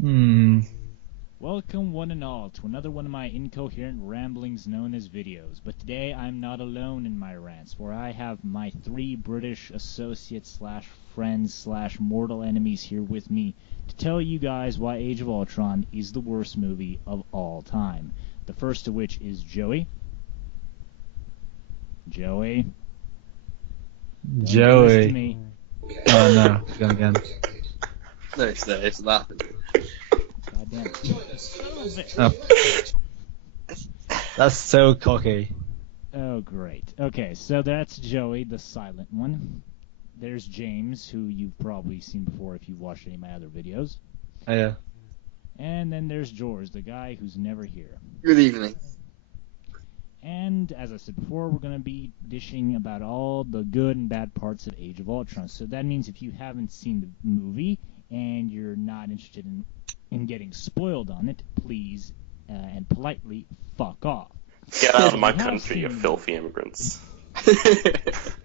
Hmm. Welcome one and all to another one of my incoherent ramblings known as videos. But today I'm not alone in my rants, for I have my three British associates slash friends slash mortal enemies here with me to tell you guys why Age of Ultron is the worst movie of all time. The first of which is Joey. Joey, don't do this to Joey. me. Oh no, it's gone again. No, it's laughing. God damn it. Oh, that's so cocky. Oh, great. Okay, so that's Joey, the silent one. There's James, who you've probably seen before if you've watched any of my other videos. Oh, yeah. And then there's George, the guy who's never here. Good evening. And as I said before, we're going to be dishing about all the good and bad parts of Age of Ultron. So that means if you haven't seen the movie and you're not interested in getting spoiled on it, please and politely fuck off. Get out of my If you have country, you seen- filthy immigrants. If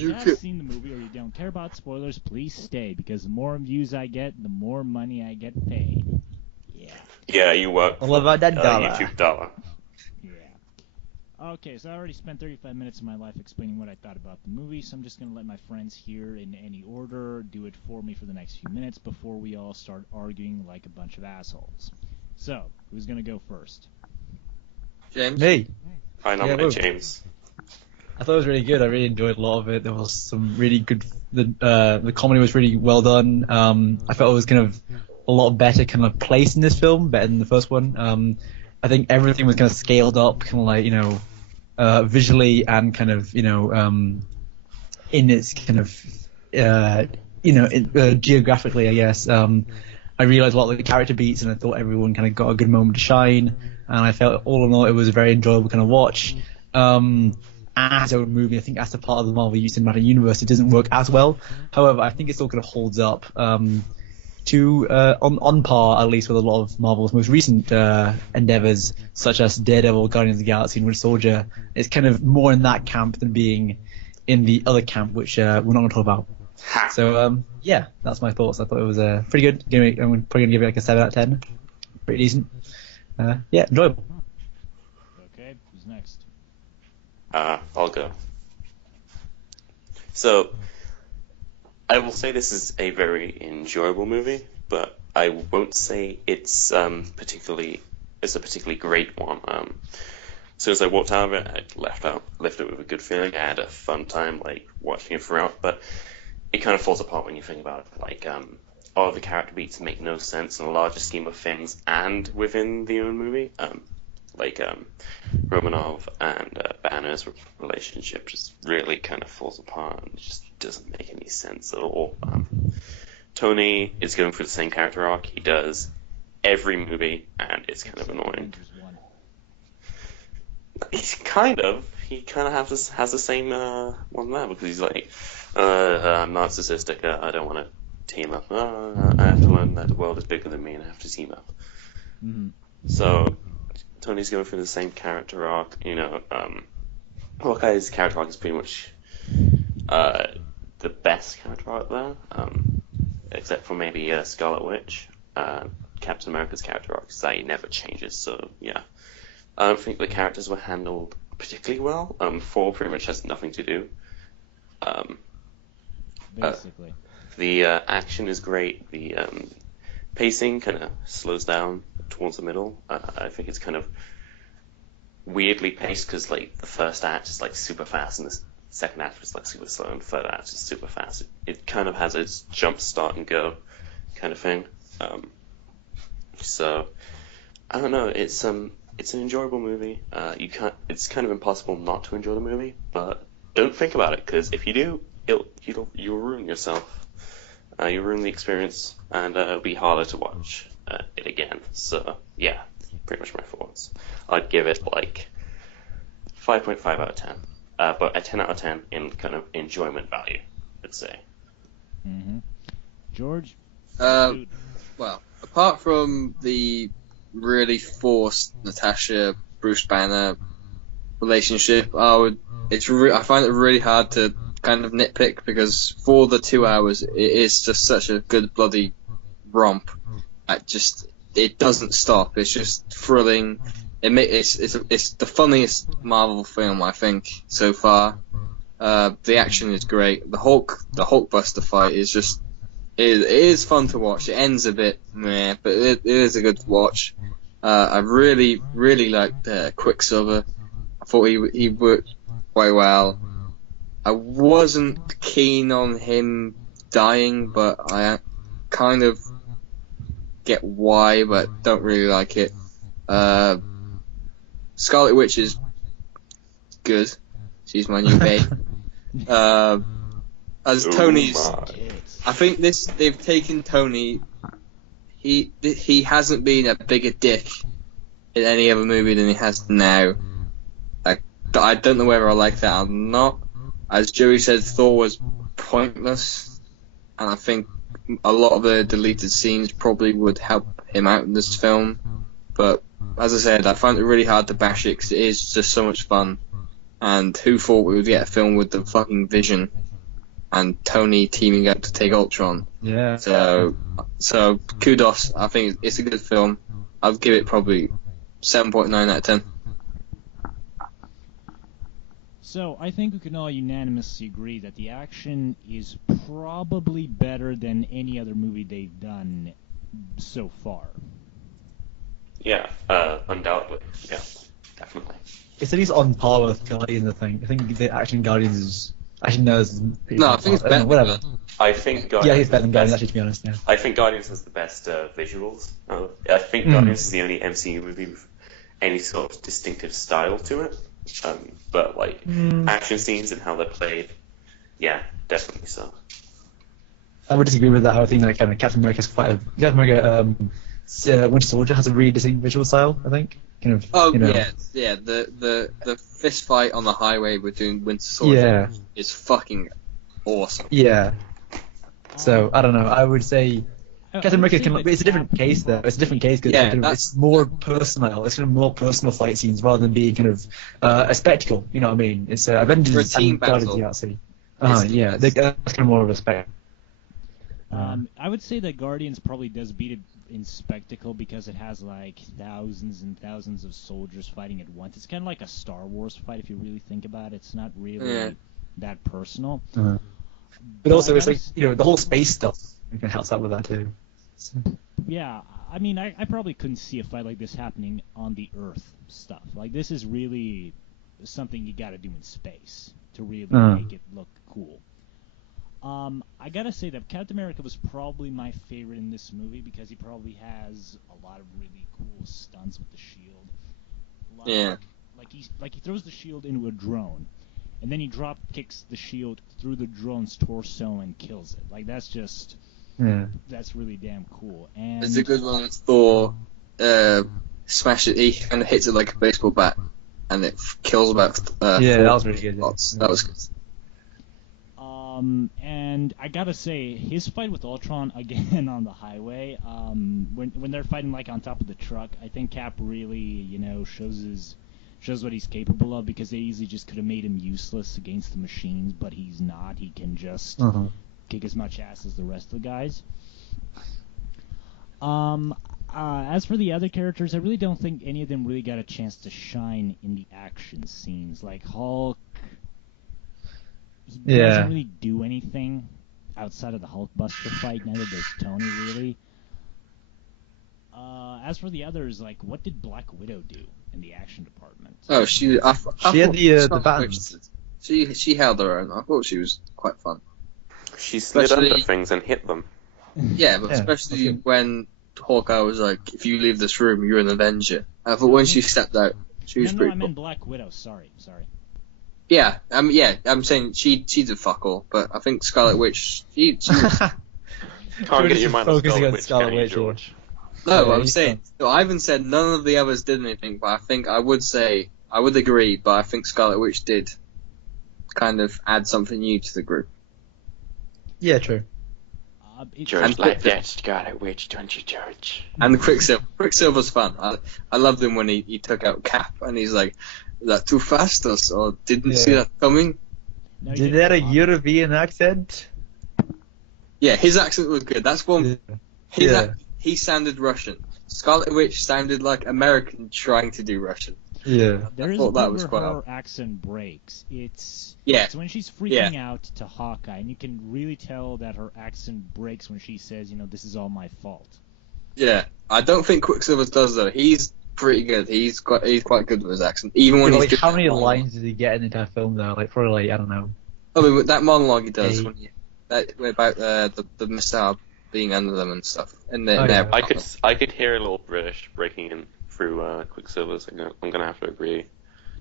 You you have could- seen the movie or you don't care about spoilers, please stay, because the more views I get, the more money I get paid. Yeah. Yeah, you work What about that dollar? YouTube dollar. Yeah. Okay, so I already spent 35 minutes of my life explaining what I thought about the movie, so I'm just going to let my friends here in any order do it for me for the next few minutes before we all start arguing like a bunch of assholes. So, who's going to go first? James? Me. I Yeah, nominate move. James. I thought it was really good. I really enjoyed a lot of it. There was some really good. The comedy was really well done. I felt it was kind of a lot better kind of placed in this film, better than the first one. I think everything was kind of scaled up, kind of like visually and kind of in its kind of geographically, I guess. I realized a lot of the character beats, and I thought everyone kind of got a good moment to shine. And I felt all in all, it was a very enjoyable kind of watch. As a movie, I think as a part of the Marvel Cinematic Universe, it doesn't work as well. However, I think it still kind of holds up on par, at least, with a lot of Marvel's most recent endeavors, such as Daredevil, Guardians of the Galaxy, and Winter Soldier. It's kind of more in that camp than being in the other camp, which we're not going to talk about. So, yeah, that's my thoughts. I thought it was pretty good. I'm probably going to give it like a 7 out of 10. Pretty decent. Yeah, enjoyable. Okay, who's next? I'll go. So, I will say this is a very enjoyable movie, but I won't say it's a particularly great one. As soon as I walked out of it, I left it with a good feeling. I had a fun time like watching it throughout, but it kind of falls apart when you think about it. Like, all of the character beats make no sense in the larger scheme of things and within the own movie. Romanov and Banner's relationship just really kind of falls apart and just doesn't make any sense at all. Tony is going through the same character arc he does every movie, and it's kind of annoying. Avengers 1. He kind of has the same one there, because he's like, I'm narcissistic, I don't want to team up. I have to learn that the world is bigger than me and I have to team up. Mm-hmm. So Tony's going through the same character arc. Hawkeye's character arc is pretty much the best character arc there, except for maybe Scarlet Witch. Captain America's character arc is that he never changes. So yeah, I don't think the characters were handled particularly well. Thor pretty much has nothing to do. Basically. The action is great. The pacing kind of slows down towards the middle. I think it's kind of weirdly paced, because like the first act is like super fast and the second act is like super slow, and the third act is super fast. It kind of has its jump, start, and go kind of thing. So I don't know. It's an enjoyable movie. It's kind of impossible not to enjoy the movie, but don't think about it, because if you do, you'll ruin yourself. You'll ruin the experience, and it'll be harder to watch it again. So yeah, pretty much my thoughts. I'd give it like 5.5 out of 10, but a 10 out of 10 in kind of enjoyment value, I'd say. Mm-hmm. George? Well, apart from the really forced Natasha Bruce Banner relationship, I find it really hard to kind of nitpick, because for the 2 hours it is just such a good bloody romp. it doesn't stop. It's just thrilling. It's the funniest Marvel film I think so far. The action is great. The Hulkbuster fight is just it is fun to watch. It ends a bit meh, but it is a good watch. I really liked Quicksilver. I thought he worked quite well. I wasn't keen on him dying, but I kind of get why, but don't really like it. Scarlet Witch is good. She's my new babe. As Tony's, I think they've taken Tony. He hasn't been a bigger dick in any other movie than he has now. I don't know whether I like that or not. As Joey said, Thor was pointless, and I think a lot of the deleted scenes probably would help him out in this film. But as I said, I find it really hard to bash it because it is just so much fun. And who thought we would get a film with the fucking Vision and Tony teaming up to take Ultron? Yeah. So kudos. I think it's a good film. I'll give it probably 7.9 out of 10. So, I think we can all unanimously agree that the action is probably better than any other movie they've done so far. Yeah, undoubtedly. Yeah, definitely. It's at least on par with Guardians, I think. I think the action Guardians is... Actually, no, I think it's better. Whatever. I think Guardians. Yeah, he's better than Guardians, actually, to be honest. Yeah. I think Guardians has the best visuals. I think Guardians is the only MCU movie with any sort of distinctive style to it. But action scenes and how they're played, yeah, definitely so. I would disagree with that. I think kind of Captain America's Winter Soldier has a really distinct visual style. I think. Kind of. Oh yeah. The fist fight on the highway between Winter Soldier is fucking awesome. Yeah. So I don't know. I would say Captain America it's a different case though. It's a different case because it's more personal. It's kind of more personal fight scenes rather than being kind of a spectacle. You know what I mean? It's Avengers and Guardians of the Galaxy. Yeah, that's kind of more of a spectacle. I would say that Guardians probably does beat it in spectacle because it has thousands and thousands of soldiers fighting at once. It's kind of like a Star Wars fight if you really think about it. It's not really that personal. But also, it's the whole space stuff can help out with that too. So. Yeah, I mean, I probably couldn't see a fight like this happening on the Earth stuff. This is really something you got to do in space to really make it look cool. I gotta say that Captain America was probably my favorite in this movie because he probably has a lot of really cool stunts with the shield. He throws the shield into a drone, and then he drop kicks the shield through the drone's torso and kills it. That's just that's really damn cool. And there's a good one with Thor smash it. He kind of hits it like a baseball bat, and it kills about. That was really good. That was good. And I gotta say, his fight with Ultron again on the highway, when they're fighting on top of the truck, I think Cap really, shows what he's capable of because they easily just could have made him useless against the machines, but he's not. He can just kick as much ass as the rest of the guys. As for the other characters, I really don't think any of them really got a chance to shine in the action scenes. Hulk. He doesn't really do anything outside of the Hulkbuster fight, neither does Tony, really. As for the others, what did Black Widow do in the action department? Oh, she had the buttons. She held her own. I thought she was quite fun. She slid under things and hit them. Yeah, but especially when Hawkeye was like, if you leave this room, you're an Avenger. I thought when she stepped out, she was pretty cool. No, I meant Black Widow, sorry. Yeah, I'm saying she did fuck all, but I think Scarlet Witch, she was... Can't get your mind on Scarlet Witch, George. No, I'm saying, Ivan said none of the others did anything, but I think I would agree, but I think Scarlet Witch did kind of add something new to the group. Yeah, true. George like that Scarlet Witch, don't you, George? And Quicksilver's fun. I loved him when he took out Cap, and he's like, is that too fast, or didn't see that coming? No, did that a European accent? Yeah, his accent was good. That's one. he sounded Russian. Scarlet Witch sounded like American trying to do Russian. Yeah. There is a thought that bit was where quite her odd. accent breaks. It's Yeah. it's when she's freaking out to Hawkeye, and you can really tell that her accent breaks when she says, "This is all my fault." Yeah, I don't think Quicksilver does though. He's pretty good. He's quite good with his accent, even when Yeah, he's like, doing how that many monologue. lines did he get in the entire film though? Like probably like, I don't know. I mean, with that monologue he does Hey. when about the missile being under them and stuff. And then Oh, yeah. I could hear a little British breaking in through Quicksilver's. I'm gonna have to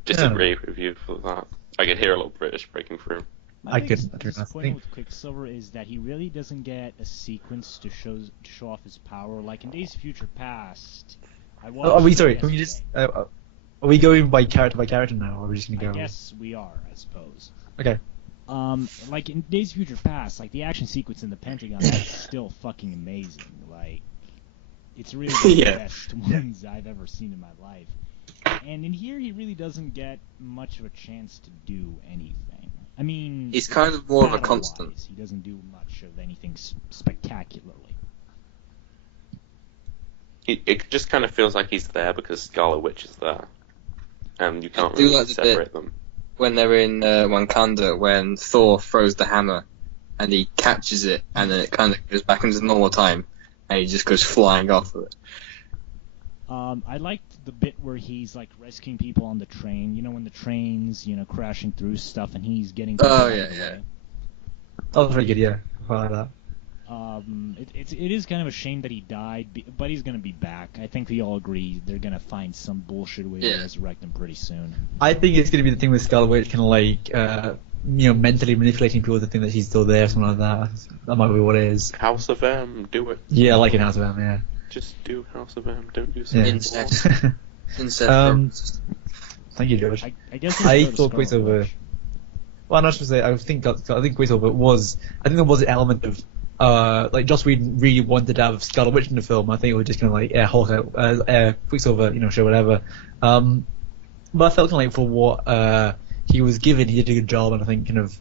disagree with you for that. I could hear a little British breaking through. My I biggest couldn't. I disappointment think. with Quicksilver is that he really doesn't get a sequence to show off his power. Like in Days of Future Past, I watched. Are we it sorry? Can we just? yesterday. Are we going by character now, or are we just gonna go? I guess we are, I suppose. Okay. Like in Days of Future Past, like the action sequence in the Pentagon is still fucking amazing. Like, it's really one of the Yeah. best ones I've ever seen in my life. And in here, he really doesn't get much of a chance to do anything. I mean, He's kind of more of a battle-wise, constant. He doesn't do much of anything spectacularly. It just kind of feels like he's there because Scarlet Witch is there, and you can't I do really like the bit separate them. When they're in Wakanda, when Thor throws the hammer and he catches it, and then it kind of goes back into normal time, and he just goes flying off of it. I liked the bit where he's like rescuing people on the train. When the train's crashing through stuff and he's getting. Oh, people out of yeah, the yeah. way. That was very good. Yeah. I like that. It is kind of a shame that he died, but he's gonna be back. I think we all agree they're gonna find some bullshit way to Yeah. resurrect him pretty soon. I think it's gonna be the thing with Scarlet Witch, kind of like mentally manipulating people to think that she's still there, or something like that. That might be what it is. House of M, do it. Yeah, like in House of M. Yeah. Just do House of M. Don't do Yeah. something. Incest. Incest. Thank you, George. I guess I we should go to thought Scarlet Quicksilver. Witch. Well, I'm not supposed to say. I think Quicksilver was. I think there was an element of like Joss Whedon really wanted to have Scarlet Witch in the film. I think it was just kind of like Hulk, Quicksilver, show whatever. But I felt kind of like for what he was given, he did a good job, and I think kind of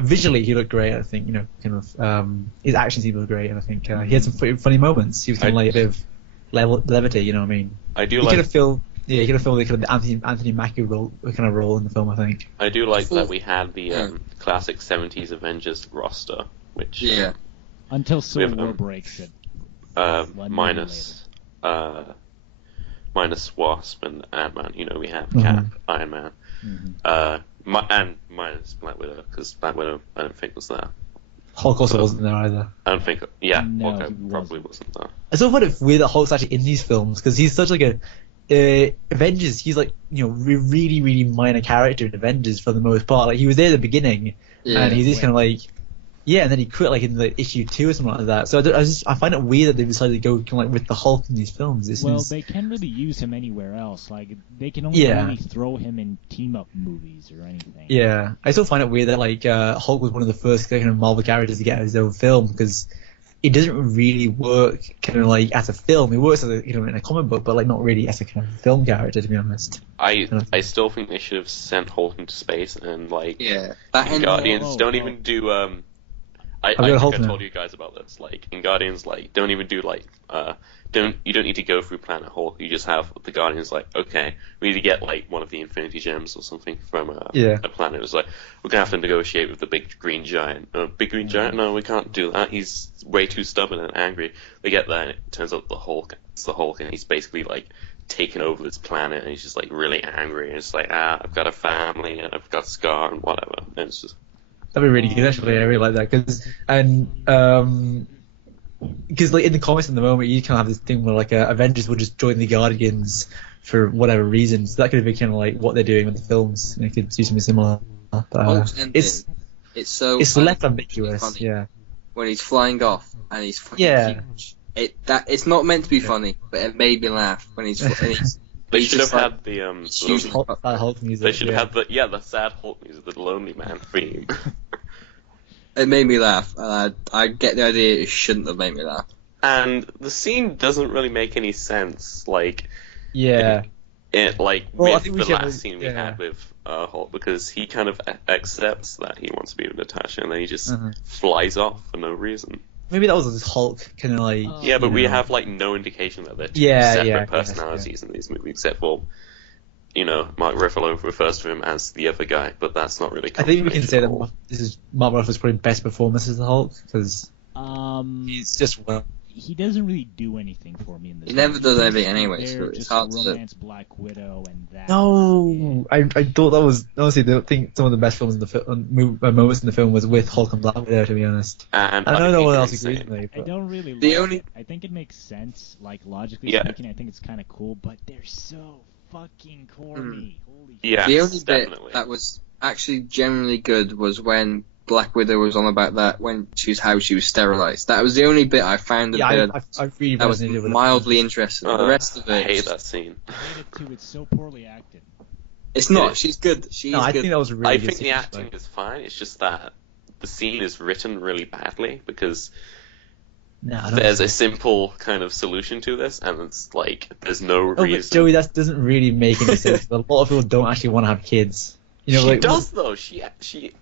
visually he looked great. I think his action scenes were great, and I think he had some pretty funny moments. He was kind of like a bit of levity, you know what I mean? I do He like. could have filled. Yeah, he could have filled the kind of Anthony Mackie role in the film, I think. I do like that we had the classic '70s Avengers roster, which Yeah. Until Civil have, War breaks it. minus Wasp and Ant-Man. We have Mhm. Cap, Iron Man, Mm-hmm. and minus Black Widow, because Black Widow I don't think was there. Hulk also wasn't there either. I don't think. Yeah, No, Hawkeye he probably wasn't there. I still find it weird that Hulk's actually in these films because he's such like a Avengers. He's like really really minor character in Avengers for the most part. Like he was there at the beginning, Yeah. and he's just kind of like and then he quit like in like issue 2 or something like that. So I find it weird that they decided to go kind of like with the Hulk in these films. It Well, seems, they can't really use him anywhere else. Like they can only really throw him in team-up movies or anything. yeah, I still find it weird that like Hulk was one of the first kind of Marvel characters to get his own film because it doesn't really work kind of like as a film. It works as a, in a comic book, but like not really as a kind of film character, to be honest. I still think they should have sent Hulk into space and like Yeah. That in end. Guardians don't even do I got think Hulk I now. told you guys about this. Like in Guardians, like don't even do like you don't need to go through Planet Hulk. You just have the Guardians like, okay, we need to get like one of the Infinity Gems or something from a planet. It's like we're gonna have to negotiate with the big green giant. Big green giant? No, we can't do that. He's way too stubborn and angry. We get there, and it turns out it's the Hulk, and he's basically like taken over this planet, and he's just like really angry. And it's like, I've got a family, and I've got Scar, and whatever. And it's just. That'd be really good, actually. I really like that because like in the comics at the moment, you kind of have this thing where like Avengers will just join the Guardians for whatever reason. So that could be kind of like what they're doing with the films. They could do something similar. But Hulk's ending, it's so it's left ambiguous. funny. Yeah. When he's flying off and he's fucking Yeah. huge. It's not meant to be funny, but it made me laugh when he's. They he's should have just had the huge. Hulk music. They should yeah. have the sad Hulk music, the Lonely Man theme. It made me laugh. I get the idea it shouldn't have made me laugh. And the scene doesn't really make any sense, like Yeah. it like Well, I with think we the should- last scene we yeah. had with Hulk, because he kind of accepts that he wants to be with Natasha, and then he just Mhm. flies off for no reason. maybe that was his Hulk kind of like. Yeah, but you we know. have like no indication that they're two Yeah, separate yeah, I guess, personalities in these movies, except for, Mark Ruffalo refers to him as the other guy, but that's not really. I think we can say confirmation at all. that this is Mark Ruffalo's probably best performance as the Hulk because he's just He doesn't really do anything for me in this. He never movie. does He's anything basically anyway, there so it's just hard to to- romance Black Widow and that. No, I thought that was honestly. I think some of the best films in the moments in the film was with Hulk and Black Widow. To be honest, And I know no one else insane. agrees with me. I But don't really The like only- it. I think it makes sense, like logically Yeah. speaking. I think it's kind of cool, but they're so fucking corny. Holy Yeah. The only definitely. bit that was actually genuinely good was when Black Widow was on about that when how she was sterilized. That was the only bit I found a yeah, bit I really that was resonated with mildly interesting. The rest of I it, hate that scene. I hate it too. It's so poorly acted. it's not. Yeah. She's good. She's No, I good. think that was a really I good think the scene, acting like- is fine. It's just that the scene is written really badly because No, I don't there's think a simple kind of solution to this, and it's like there's no Oh, but reason. Joey, that doesn't really make any sense. A lot of people don't actually want to have kids. You know, she like does though. She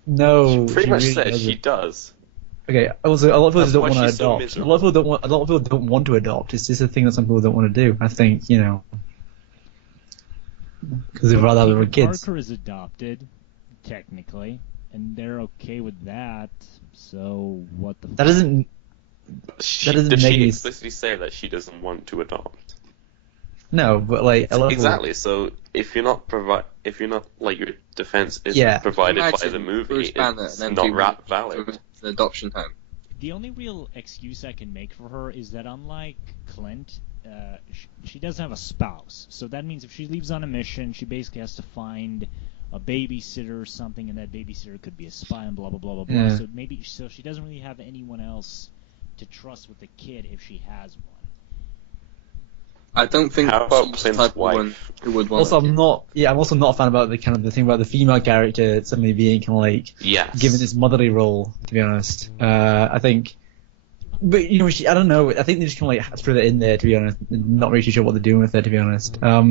no, pretty she much really says doesn't. she does. Okay. Also, a lot of people That's don't why want to she's so adopt. A lot of people don't want. A lot of people don't want to adopt. It's just a thing that some people don't want to do. I think because they'd rather have their own kids. Parker is adopted, technically, and they're okay with that. So what the? That doesn't. doesn't Does make she any explicitly say that she doesn't want to adopt? No, but like a lot of people- Exactly. So if you're not like your defense is Yeah. provided by Imagine the movie, Bruce Banner it's and then not people valid. to the adoption home. The only real excuse I can make for her is that unlike Clint, she doesn't have a spouse. So that means if she leaves on a mission, she basically has to find a babysitter or something, and that babysitter could be a spy and blah blah blah blah blah. Yeah. So she doesn't really have anyone else to trust with the kid if she has one. I don't think How about she's the Clint's type of wife? woman who would want. Also, a kid. I'm not. Yeah, I'm also not a fan about the kind of the thing about the female character suddenly being kind of like Yes. given this motherly role. To be honest, I think. But I don't know. I think they just kind of like threw that in there. To be honest, not really sure what they're doing with it. To be honest, I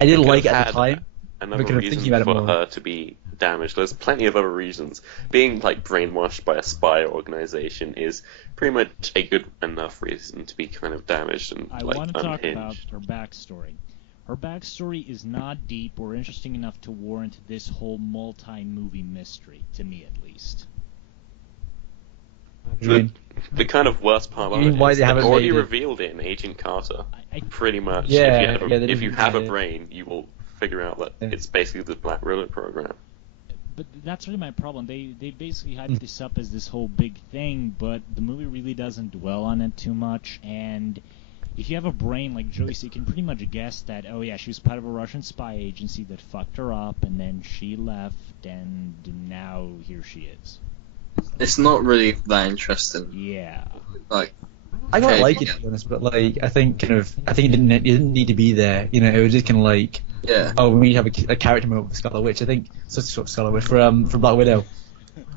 did Could like it have at the had time. Another kind of reason thinking about it for more. her to be damaged. There's plenty of other reasons. Being like brainwashed by a spy organization is pretty much a good enough reason to be kind of damaged and I like want to talk about unhinged. her backstory. Her backstory is not deep or interesting enough to warrant this whole multi-movie mystery, to me at least. I mean, The kind of worst part You about mean it why is they they've haven't already made it- revealed it in Agent Carter. I Pretty much. Yeah, if you yeah, have, they if you didn't have a hide it. brain, you will figure out that Yeah. it's basically the Black Widow program. But that's really my problem. They basically hyped this up as this whole big thing, but the movie really doesn't dwell on it too much. And if you have a brain like Joyce, you can pretty much guess that, oh yeah, she was part of a Russian spy agency that fucked her up, and then she left, and now here she is. It's not really that interesting. Yeah. Like, I quite Okay. like it to be honest, but like I think it didn't need to be there. It was just kind of like, yeah. oh, we need to have a character moment with Scarlet Witch. I think Scarlet Witch for Black Widow,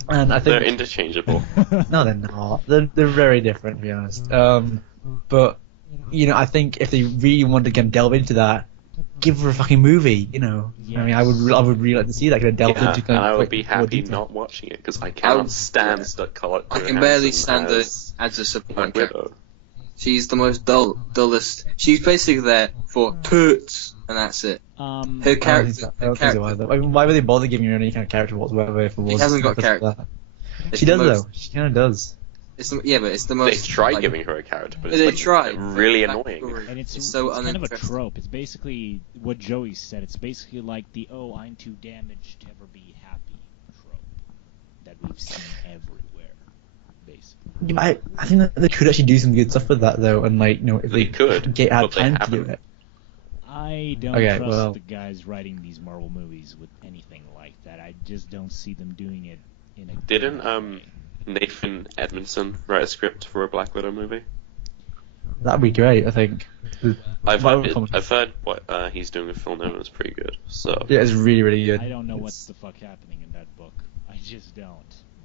and I They're think interchangeable. no, they're not. They're very different to be honest. But I think if they really want to kind of delve into that, give her a fucking movie. I mean, I would really like to see that kind of delve Yeah, into and kind of I would quite be more happy detail. not watching it because I cannot stand yeah. Scarlett I can barely Johansson stand her as as a supporting Black character. Widow. She's the most dullest. She's basically there for toots, and that's it. Her I don't think character. so. I Her don't think so character. either. I mean, why would they bother giving her any kind of character whatsoever if it was? hasn't got because of character. that? It's She the does most- though. She kind of does. Yeah, but it's the They most. tried like, giving her a character, but They it's tried. really Her annoying. backstory And it's so kind of a uninteresting. trope. It's basically what Joey said. It's basically like the "oh, I'm too damaged to ever be happy" trope that we've seen everywhere. Basically, Yeah, I think that they could actually do some good stuff with that though, and if They could, had but they time to do haven't. it. I don't Okay, trust well- the guys writing these Marvel movies with anything like that. I just don't see them doing it in a. Didn't good way. Nathan Edmondson write a script for a Black Widow movie? That'd be great. I think. I've Marvel heard, comics. I've heard what he's doing with Phil Nolan is pretty good. So Yeah, it's really really good. I don't know It's- what's the fuck happening in that book. I just don't.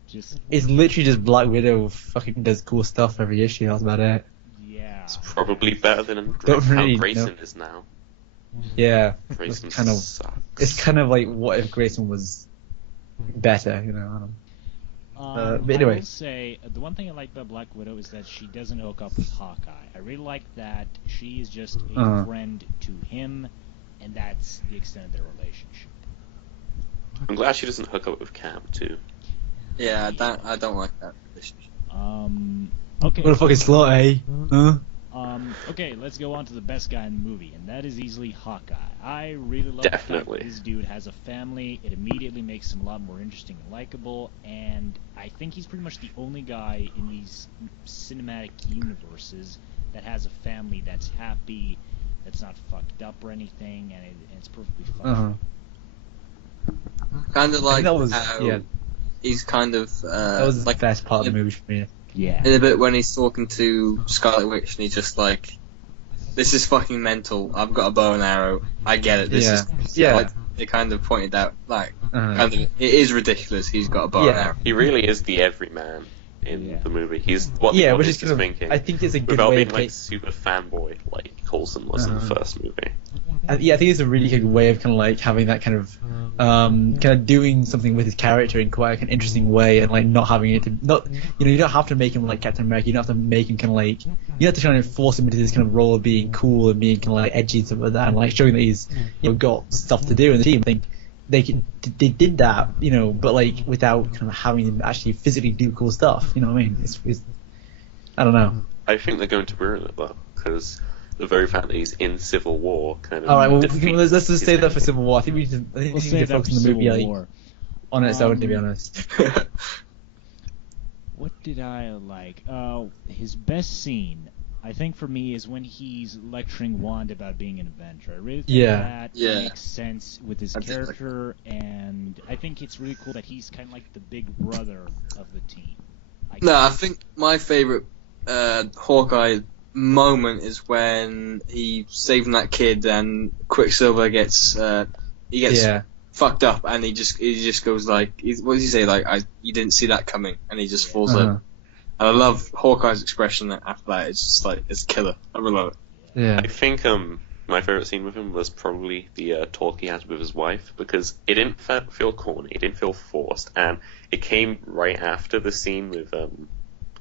Just It's literally just Black Widow fucking does cool stuff every issue. That's about it. yeah. it's probably better than Don't how really Grayson know. is now. Yeah. Grayson It's kind of. sucks. It's kind of like what if Grayson was better. I don't know. But anyway. I will say, the one thing I like about Black Widow is that she doesn't hook up with Hawkeye. I really like that she is just a friend to him, and that's the extent of their relationship. I'm glad she doesn't hook up with Cap, too. Yeah, I don't like that relationship. Okay. What the fuck is slot, eh? Huh? Okay, let's go on to the best guy in the movie, and that is easily Hawkeye. I really love Definitely. the fact that this dude has a family. It immediately makes him a lot more interesting and likable, and I think he's pretty much the only guy in these cinematic universes that has a family that's happy, that's not fucked up or anything, and it's perfectly fine. Kind of like that was how he's kind of that was like the best part of the movie for me. Yeah. in a bit when he's talking to Scarlet Witch and he's just like, "This is fucking mental. I've got a bow and arrow. I get it. This is like they kind of pointed out like kind of it is ridiculous. He's got a bow and arrow. He really is the everyman in the movie. He's what Yeah, the which audience is kind of, thinking. I think it's a good without way being of like super fanboy like Coulson was in the first movie. I think it's a really good way of kind of like having that kind of doing something with his character in quite an interesting way, and like not having it to you don't have to make him like Captain America. You don't have to make him kind of like you have to try and force him into this kind of role of being cool and being kind of like edgy and stuff like that, and like showing that he's got stuff to do in the team. I think they did that, but like without kind of having him actually physically do cool stuff. You know what I mean? It's I don't know. I think they're going to ruin it though, because the very fact that he's in Civil War kind of. All right, well, let's just save that for Civil War. I think we need We'll to save that focus for on the movie Civil War. like, on its own, to be honest. What did I like? His best scene, I think for me, is when he's lecturing Wanda about being an Avenger. I really think that makes sense with his character, and I think it's really cool that he's kind of like the big brother of the team. I think my favorite Hawkeye moment is when he's saving that kid and Quicksilver gets fucked up and he just goes like, what does he say, like, you didn't see that coming, and he just falls over. And I love Hawkeye's expression after that. It's just like, it's killer. I really love it. Yeah. I think my favorite scene with him was probably the talk he had with his wife, because it didn't feel corny, it didn't feel forced, and it came right after the scene with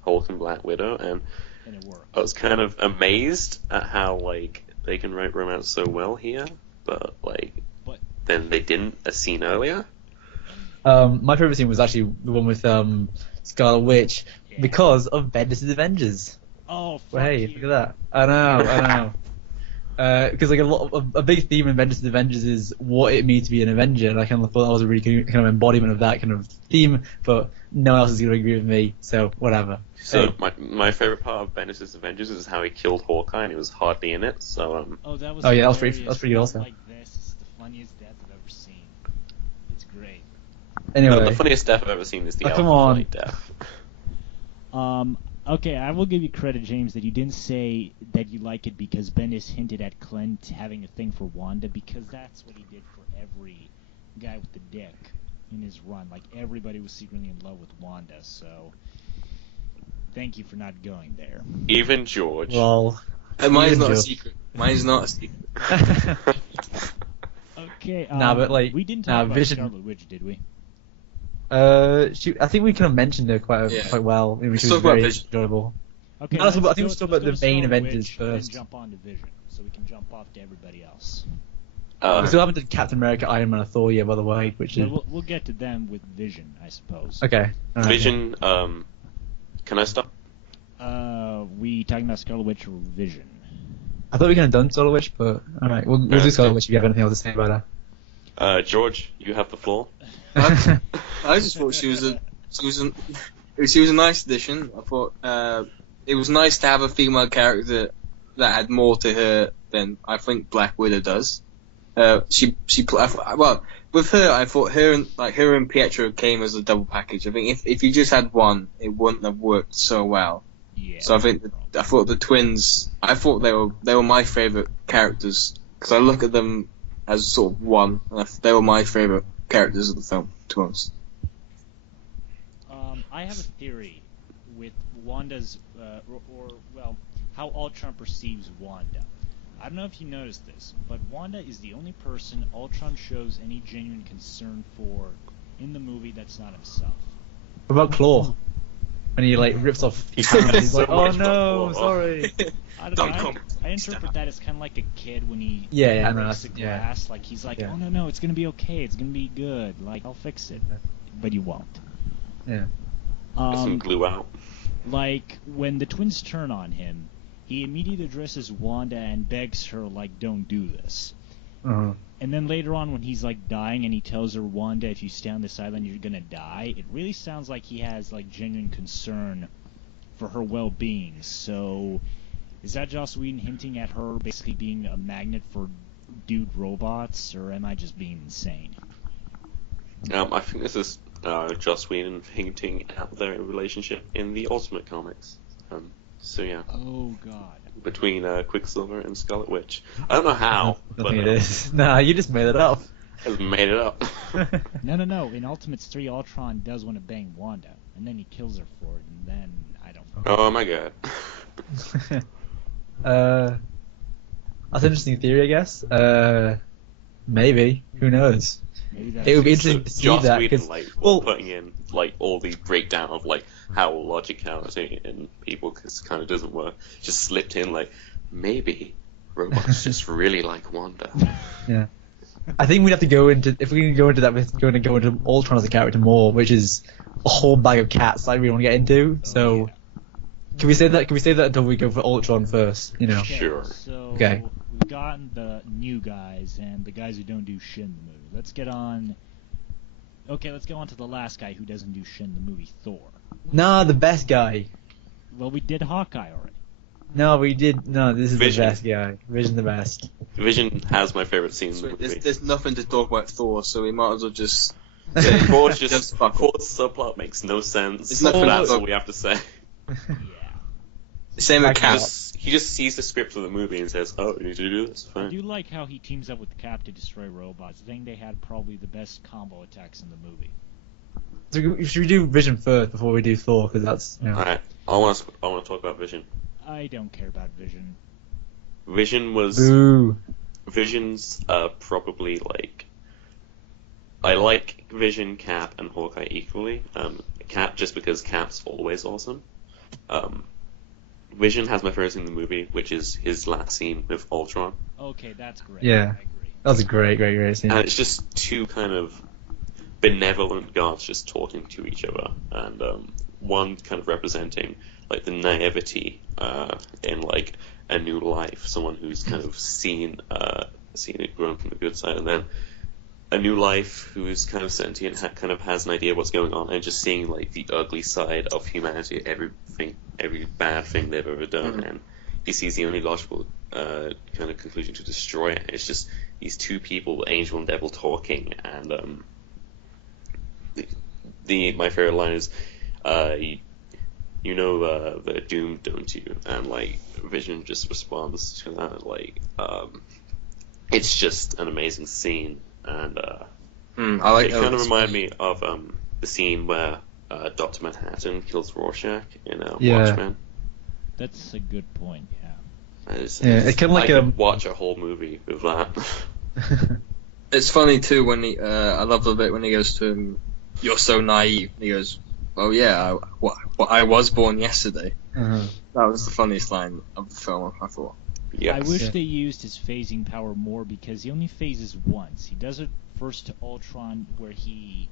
Hulk and Black Widow, and it worked. I was kind of amazed at how like they can write romance so well here, but then they didn't a scene earlier. My favorite scene was actually the one with Scarlet Witch because of Bendis' Avengers. Oh, hey, look at that! I know. Because like a big theme in Bendis' Avengers is what it means to be an Avenger, and I kind of thought that was a really good kind of embodiment of that kind of theme. But no one else is going to agree with me, so whatever. So my favorite part of Bendis' Avengers is how he killed Hawkeye, and he was hardly in it. So that was that was pretty good also. Like this is the funniest death I've ever seen. It's great. Anyway, no, the funniest death I've ever seen is the Alpha Flight death. Okay, I will give you credit, James, that you didn't say that you like it because Bendis hinted at Clint having a thing for Wanda, because that's what he did for every guy with the dick in his run. Like, everybody was secretly in love with Wanda, so thank you for not going there. Even George. Well, mine's not a secret. Mine's not a secret. Okay, but like, we didn't talk about Vision... Scarlet Witch, did we? I think we kind of mentioned her quite well. I mean, she was very enjoyable. Okay, I think we should talk about the main Avengers first. And jump on to Vision, so we can jump off to everybody else. We still haven't done Captain America, Iron Man, and Thor yet, by the way. Which is we'll get to them with Vision, I suppose. Okay. Right. Vision. Can I stop? We talking about Scarlet Witch or Vision? I thought we could have done Scarlet Witch, but alright, we'll do Scarlet Witch if you have anything else to say about her. George, you have the floor. I just thought she was a nice addition. I thought it was nice to have a female character that had more to her than I think Black Widow does. Well, with her, I thought her and Pietro came as a double package. I think if you just had one, it wouldn't have worked so well. Yeah. So I thought the twins. I thought they were my favorite characters because I look at them as sort of one. And they were my favorite characters of the film, to be honest. I have a theory with Wanda's, how Ultron perceives Wanda. I don't know if you noticed this, but Wanda is the only person Ultron shows any genuine concern for in the movie that's not himself. What about Claw? When he like rips off his hand, he's So like, "Oh much about no, Claw. sorry." I don't know. I interpret that as kind of like a kid when he Yeah, I know, breaks the yeah. glass. Like he's like, Yeah. oh no, it's gonna be okay. It's gonna be good. Like I'll fix it, but you won't. Yeah. Get some glue out. Like when the twins turn on him, he immediately addresses Wanda and begs her like, don't do this. Uh-huh. And then later on, when he's like dying, and he tells her, Wanda, if you stay on this island, you're gonna die. It really sounds like he has like genuine concern for her well-being. So, is that Joss Whedon hinting at her basically being a magnet for dude robots, or am I just being insane? I think this is Joss Whedon hinting at their relationship in the Ultimate comics. So yeah, Oh God. between Quicksilver and Scarlet Witch. I don't know how, I but think it is. Nah, you just made it up. has made it up. No. In Ultimates 3, Ultron does want to bang Wanda, and then he kills her for it, and then I don't know. Oh my god. That's an interesting theory, I guess. Maybe. Who knows? Maybe that's It would be So interesting to see Joss that. Whedon, 'Cause- like, well, putting in like all the breakdown of like how logicality in people kind of doesn't work, just slipped in like maybe robots just really like Wanda. yeah. I think we'd have to go into, if we're going to go into that, we're going to go into Ultron as a character more, which is a whole bag of cats I really want to get into. So, can we say that? Can we say that until we go for Ultron first? You know. Okay, Sure. So Okay. we've gotten the new guys and the guys who don't do shit in the movie. Let's get on. Okay, let's go on to the last guy who doesn't do shit in the movie, Thor. Nah, the best guy. Well, we did Hawkeye already. No, we did. No, this is Vision. the best guy. Vision the best. Vision has my favorite scene in the So movie. there's nothing to talk about Thor, so we might as well just. Thor's Just fuck off. Thor's subplot makes no sense. It's not But that's Thor. all we have to say. Yeah. Same with He Cap. He just sees the script of the movie and says, "Oh, you need to do this." I Fine. do like how he teams up with Cap to destroy robots. I think they had probably the best combo attacks in the movie. So should we do Vision first before we do Thor? Because that's, you know. All right. I want to talk about Vision. I don't care about Vision. Vision was Boo. Vision's probably like. I like Vision, Cap, and Hawkeye equally. Cap just because Cap's always awesome. Vision has my favorite scene in the movie, which is his last scene with Ultron, Okay, that's great. Yeah. I agree. That was a great scene. and it's just two kind of benevolent gods just talking to each other, and one kind of representing like the naivety in like a new life, someone who's kind of seen it grown from the good side, and then a new life who is kind of sentient, kind of has an idea what's going on, and just seeing like the ugly side of humanity, every bad thing they've ever done, and he sees the only logical kind of conclusion to destroy it. It's just these two people, angel and devil, talking, and my favorite line is, you know the doom, don't you? And like Vision just responds to that like, it's just an amazing scene. And I like it kind of reminded me of the scene where Dr. Manhattan kills Rorschach in Yeah. Watchmen. That's a good point, yeah. It's kind of like I could watch a whole movie with that. It's funny too when he. I love the bit when he goes to him. You're so naive. And he goes, "Oh yeah, I was born yesterday." Uh-huh. That was the funniest line of the film, I thought. Yes. I wish Yeah. they used his phasing power more because he only phases once. He does it first to Ultron where he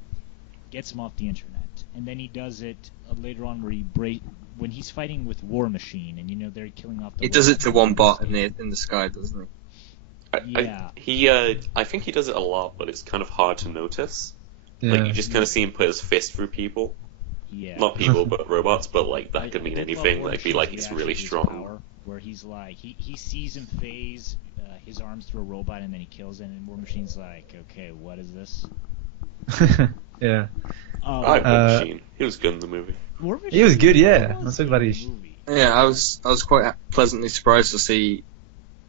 gets him off the internet, and then he does it later on where when he's fighting with War Machine, and you know they're killing off the. He does it to one bot robots. in the sky, doesn't he? Yeah. I think he does it a lot, but it's kind of hard to notice. Yeah. Like you just kind of see him put his fist through people, Yeah. not people, but robots. But like that could I mean did love anything. War Like be Machine's like he's reaction really to his strong. power, where he's like he sees him phase his arms through a robot and then he kills it, and War Machine's like, okay, what is this? Yeah. Oh, I like War Uh, Machine. He was good in the movie. War He was good, yeah. was I'm so good glad in he- the movie. Yeah, I was quite pleasantly surprised to see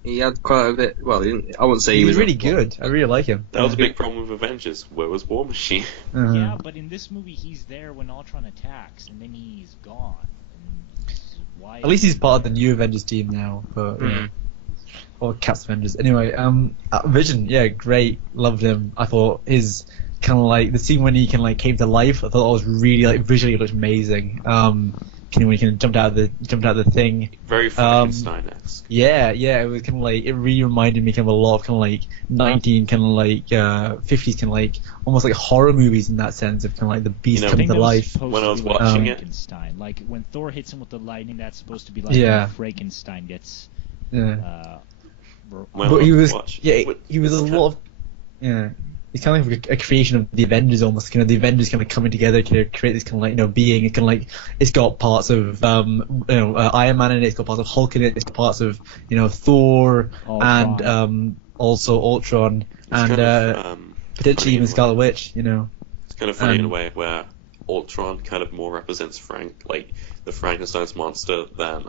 he had quite a bit. Well, he didn't, I wouldn't say He was really a- good. I really like him. That was a big problem with Avengers. Where was War Machine? Uh-huh. Yeah, but in this movie he's there when Ultron attacks, and then he's gone. And why? At least he's part of the new Avengers team now. But yeah. Or Cap's Avengers. Anyway, Vision, yeah, great. Loved him. I thought his kind of like the scene when he kind of like came to life. I thought that was really like visually it looked amazing. When he kind of jumped out of the thing. Very Frankenstein-esque. Yeah, it was kind of like it really reminded me kind of a lot of kind of like 50s kind of like almost like horror movies in that sense of kind of like the beast coming to life. When I was watching it, Frankenstein, like when Thor hits him with the lightning, that's supposed to be like when Frankenstein gets. But he was a lot of He's kind of like a creation of the Avengers almost. Kind of the Avengers kind of coming together to create this kind of like being. It kind of like it's got parts of Iron Man in it. It's got parts of Hulk in it. It's got parts of Thor Ultron. and also Ultron and potentially even Scarlet Witch. It's kind of funny in a way where Ultron kind of more represents the Frankenstein's monster than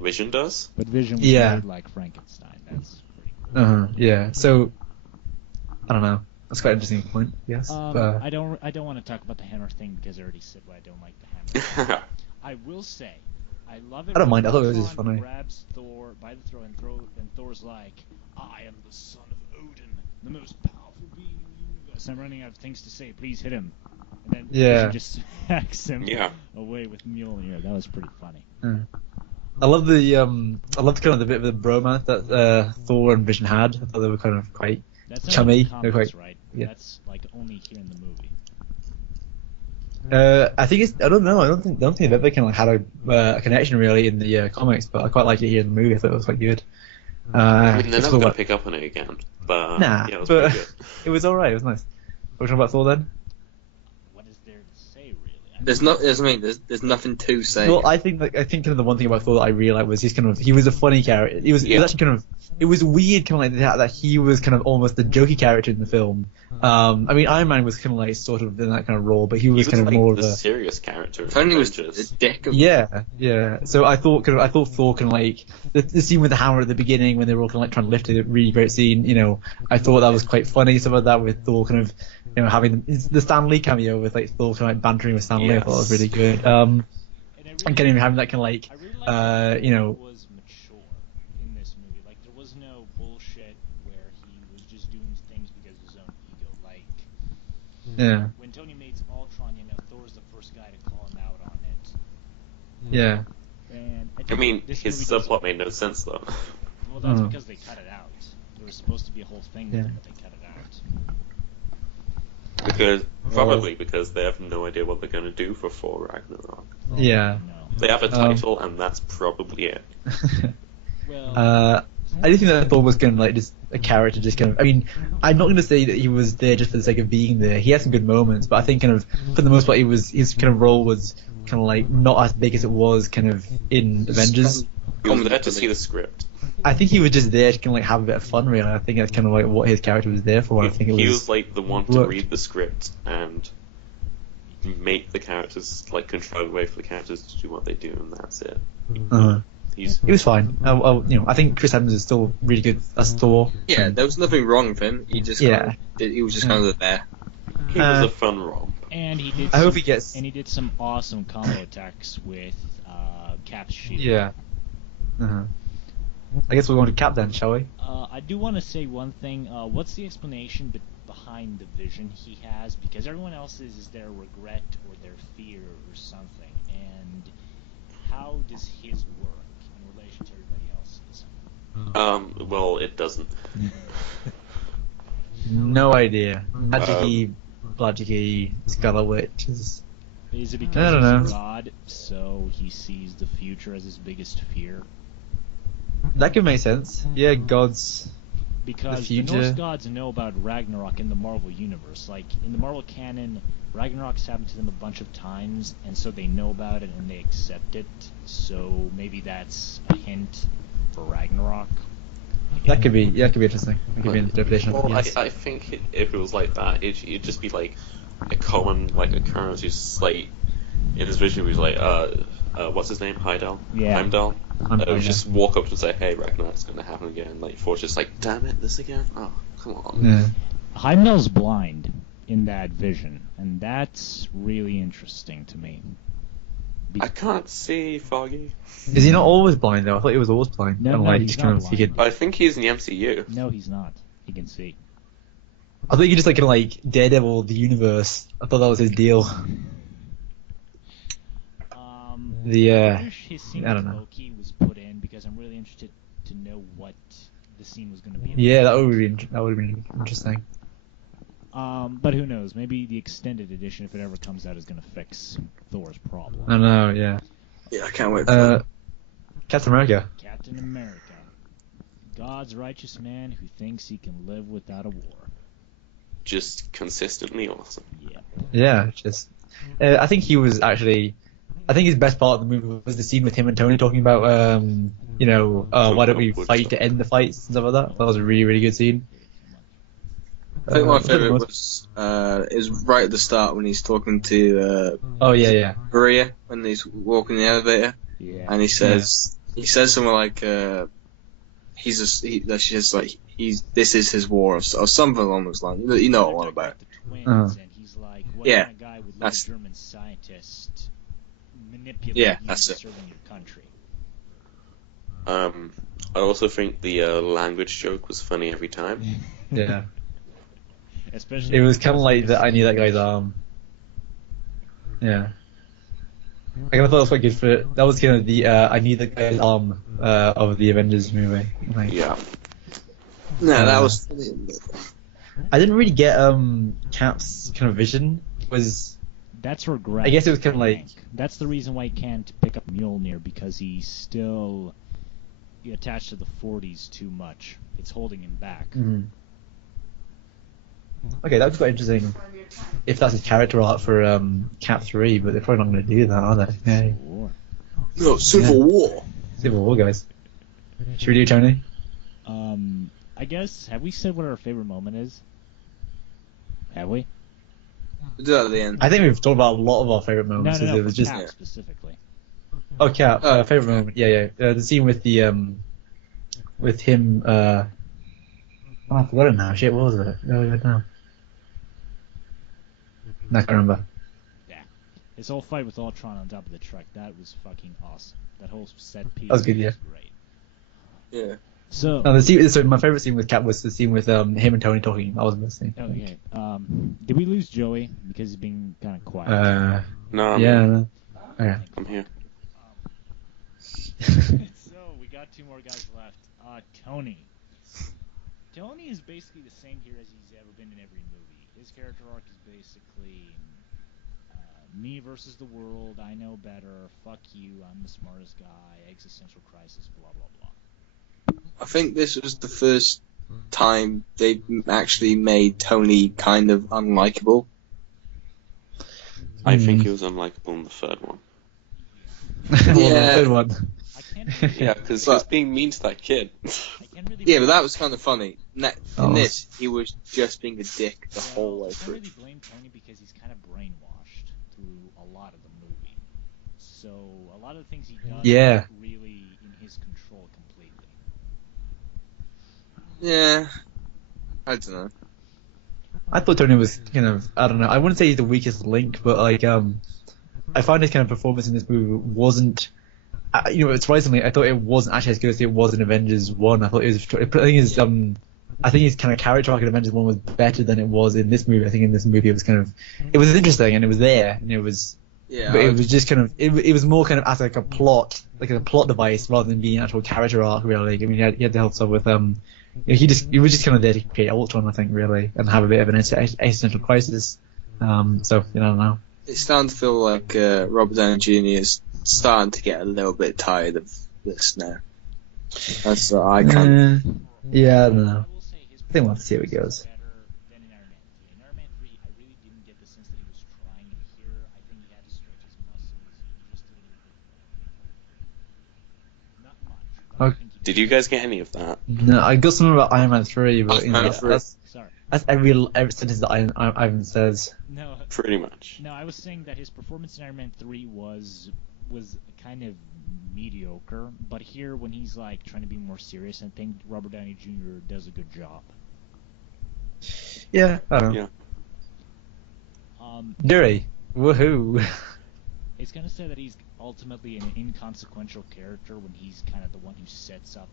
Vision does. But Vision was made like Frankenstein. That's pretty cool. Yeah. So I don't know. That's quite an interesting point. Yes. I don't want to talk about the hammer thing because I already said why I don't like the hammer. I will say, I love it. I don't mind. I thought it when was just funny. Grabs Thor by the throat and Thor's like, "I am the son of Odin, the most powerful being in the universe. I'm running out of things to say. Please hit him." And then Vision just smacks him away with Mjolnir. That was pretty funny. I love kind of the bit of the bromance that Thor and Vision had. I thought they were kind of quite chummy. They're quite, right? yeah. That's like only here in the movie. I think I don't know. I don't think they've ever kind of had a connection really in the comics, but I quite like it here in the movie. I thought it was quite good. I mean, they're never going to pick up on it again, but it was pretty good. It was alright. It was nice. What are you talking about Thor then? What is there to say really? There's nothing to say. Well, I think kind of the one thing about Thor that I really liked was he was a funny character. It was actually kind of weird kind of like that he was kind of almost the jokey character in the film. I mean, Iron Man was kind of like sort of in that kind of role, but he was kind of like more the of a serious character. If only was a dick. Yeah. So I thought Thor kind of like the scene with the hammer at the beginning when they were all kind of like trying to lift it, a really great scene. I thought that was quite funny. Some of that with Thor kind of having the Stan Lee cameo with like Thor kind of like bantering with Stan Lee. I thought that was really good. And kind of having that kind of like was mature in this movie. Like there was no bullshit where he was just doing things because of his own ego. Like when Tony made Ultron, Thor's the first guy to call him out on it. Yeah. And I mean, his subplot made no sense though. Well, that's because they cut it out. There was supposed to be a whole thing with him, but they cut it out. Because they have no idea what they're going to do for Thor Ragnarok. Yeah. They have a title, and that's probably it. I do think that Thor was kind of like just a character, just kind of. I mean, I'm not going to say that he was there just for the sake of being there. He had some good moments, but I think kind of for the most part, his kind of role was kind of like not as big as it was kind of in Avengers. He was there to see the script. I think he was just there to kind of like have a bit of fun, really. I think that's kind of like what his character was there for. I think he was like the one to read the script and make the characters like control the way for the characters to do what they do, and that's it. He was fine. I think Chris Evans is still really good as Thor. Yeah, there was nothing wrong with him. He just he was just kind of there. He was a fun role. And he did. And he did some awesome combo attacks with Cap's shield. Yeah. I guess we'll go on to Cap then, shall we? I do want to say one thing. What's the explanation behind the vision he has? Because everyone else is their regret or their fear or something. And how does his work in relation to everybody else's? Well, it doesn't. No idea. Magic-y, Scarlet Witch is... Is it because he's a god, so he sees the future as his biggest fear? That could make sense. Yeah, gods. Because the Norse gods know about Ragnarok in the Marvel universe. Like, in the Marvel canon, Ragnarok's happened to them a bunch of times, and so they know about it and they accept it. So maybe that's a hint for Ragnarok. That could be interesting. That could be an interpretation. Well, yes. I think if it was like that, it'd just be like a common occurrence. Just like in his vision, he was like, what's his name? Heimdall. Yeah. Heimdall. Just walk up and say, "Hey, Ragnarok's going to happen again." Like Thor's just like, "Damn it, this again? Oh, come on." Yeah. Heimdall's blind in that vision, and that's really interesting to me. I can't see, Foggy. Is he not always blind though? I thought he was always blind. No, he's not blind. I think he's in the MCU. No, he's not. He can see. I think he just like kind of like Daredevil the universe. I thought that was his deal. I wish his scene I with don't know. Loki was put in because I'm really interested to know what the scene was going to be. Yeah, that would have been interesting. But who knows? Maybe the extended edition, if it ever comes out, is going to fix Thor's problem. I know, yeah. Yeah, I can't wait for Captain America. Captain America, God's righteous man who thinks he can live without a war. Just consistently awesome. Yeah. Yeah, just. I think he was actually. I think his best part of the movie was the scene with him and Tony talking about, why don't we fight to end the fights and stuff like that. That was a really, really good scene. I think my favourite was is right at the start when he's talking to Oh yeah. Maria when he's walking the elevator, Yeah. and he says something like she says like this is his war or something along those lines. You know what I'm on about. The twins, and he's like, what Yeah, kind of guy would let that's- a German scientist manipulate Yeah, you that's into it. serving your country? I also think the language joke was funny every time. Yeah. Especially It was kind of like that. I knew that guy's arm. Yeah. I kind of thought it was quite good for. That was kind of the I knew that guy's arm of the Avengers movie. Like, Yeah. No, that was. I didn't really get Cap's kind of vision. Was That's regret. I guess it was kind of like. That's the reason why he can't pick up Mjolnir, because he's still attached to the 40s too much. It's holding him back. Okay, that's quite interesting. If that's his character art for Cap 3, but they're probably not going to do that, are they? Yeah. War. No, Civil War. Civil War, guys. Should we do Tony? I guess, have we said what our favorite moment is? Have we? We'll do that at the end. I think we've talked about a lot of our favorite moments. No, It was for just Cap specifically. oh, Cap. Favorite moment. Yeah. The scene with the with him. Oh, I forgot it now. Shit, what was it? Oh, I don't know. I can't remember. Yeah. His whole fight with Ultron on top of the truck, that was fucking awesome. That whole set piece That was good, yeah. great. Yeah. So, No, the scene. So my favorite scene with Cap was the scene with him and Tony talking. That was the best scene. okay. Did we lose Joey because he's being kind of quiet? No, Yeah. No. Okay. I'm here. So we got two more guys left. Tony. Tony is basically the same here as he's ever been in every movie. His character arc is basically me versus the world. I know better. Fuck you. I'm the smartest guy. Existential crisis. Blah blah blah. I think this was the first time they actually made Tony kind of unlikable. I think he was unlikable in the third one. Well, Yeah. the third one. I can't really, Yeah, because he was being mean to that kid. I can't really Yeah, but that was kind of funny. In Oh. this, he was just being a dick the whole way I through. can't really blame Tony because he's kind of brainwashed through a lot of the movie. So a lot of the things he does Yeah. aren't really in his control completely. Yeah, I don't know. I thought Tony was kind of, I don't know, I wouldn't say he's the weakest link, but like, I found his kind of performance in this movie wasn't, surprisingly, I thought it wasn't actually as good as it was in Avengers 1. I thought it was, I think his kind of character arc in Avengers 1 was better than it was in this movie. I think in this movie it was kind of, it was interesting and it was there, and it was, Yeah, but it was just kind of, it was more kind of as like a plot device rather than being an actual character arc, really. I mean, he had to help stuff with, he was just kind of there to create Ultron, I think, really, and have a bit of an existential crisis. So, I don't know. It's starting to feel like Robert Downey Jr. is starting to get a little bit tired of this now. That's what I kind of... Yeah, I don't know. I will say his I think we'll have to see how it goes. better than in Iron Man 3. In Iron Man 3, I really didn't get the sense that he was trying, and here I think he had to stretch his muscles just a little bit more. Not much. But I Okay. think he Did you guys get any of that? No, I got something about Iron Man 3, but Iron Man 3. Sorry. that's every sentence that Ivan says. No, Pretty much. no, I was saying that his performance in Iron Man 3 was kind of mediocre, but here when he's like trying to be more serious, I think Robert Downey Jr. does a good job. Yeah, I don't know. Yeah. Dury, woohoo. It's gonna say that he's ultimately an inconsequential character when he's kind of the one who sets up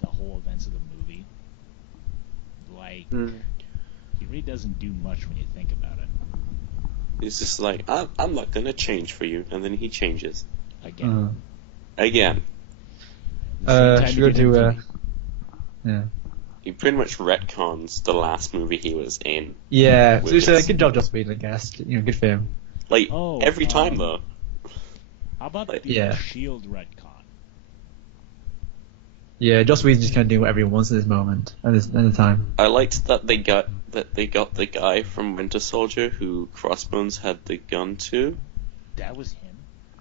the whole events of the movie. Like, he really doesn't do much when you think about it. He's just like, I'm not gonna change for you, and then he changes Again. again. The same time should he we did go to Infinity. yeah. He pretty much retcons the last movie he was in. Yeah, so Which it's is- good job, Joss Whedon, I guess. Good for him. Like Oh, every time though. How about Like- the Yeah. Shield retcon? Yeah, Joss Whedon just kind of doing whatever he wants at this moment, at the time. I liked that they got the guy from Winter Soldier who Crossbones had the gun to. That was him.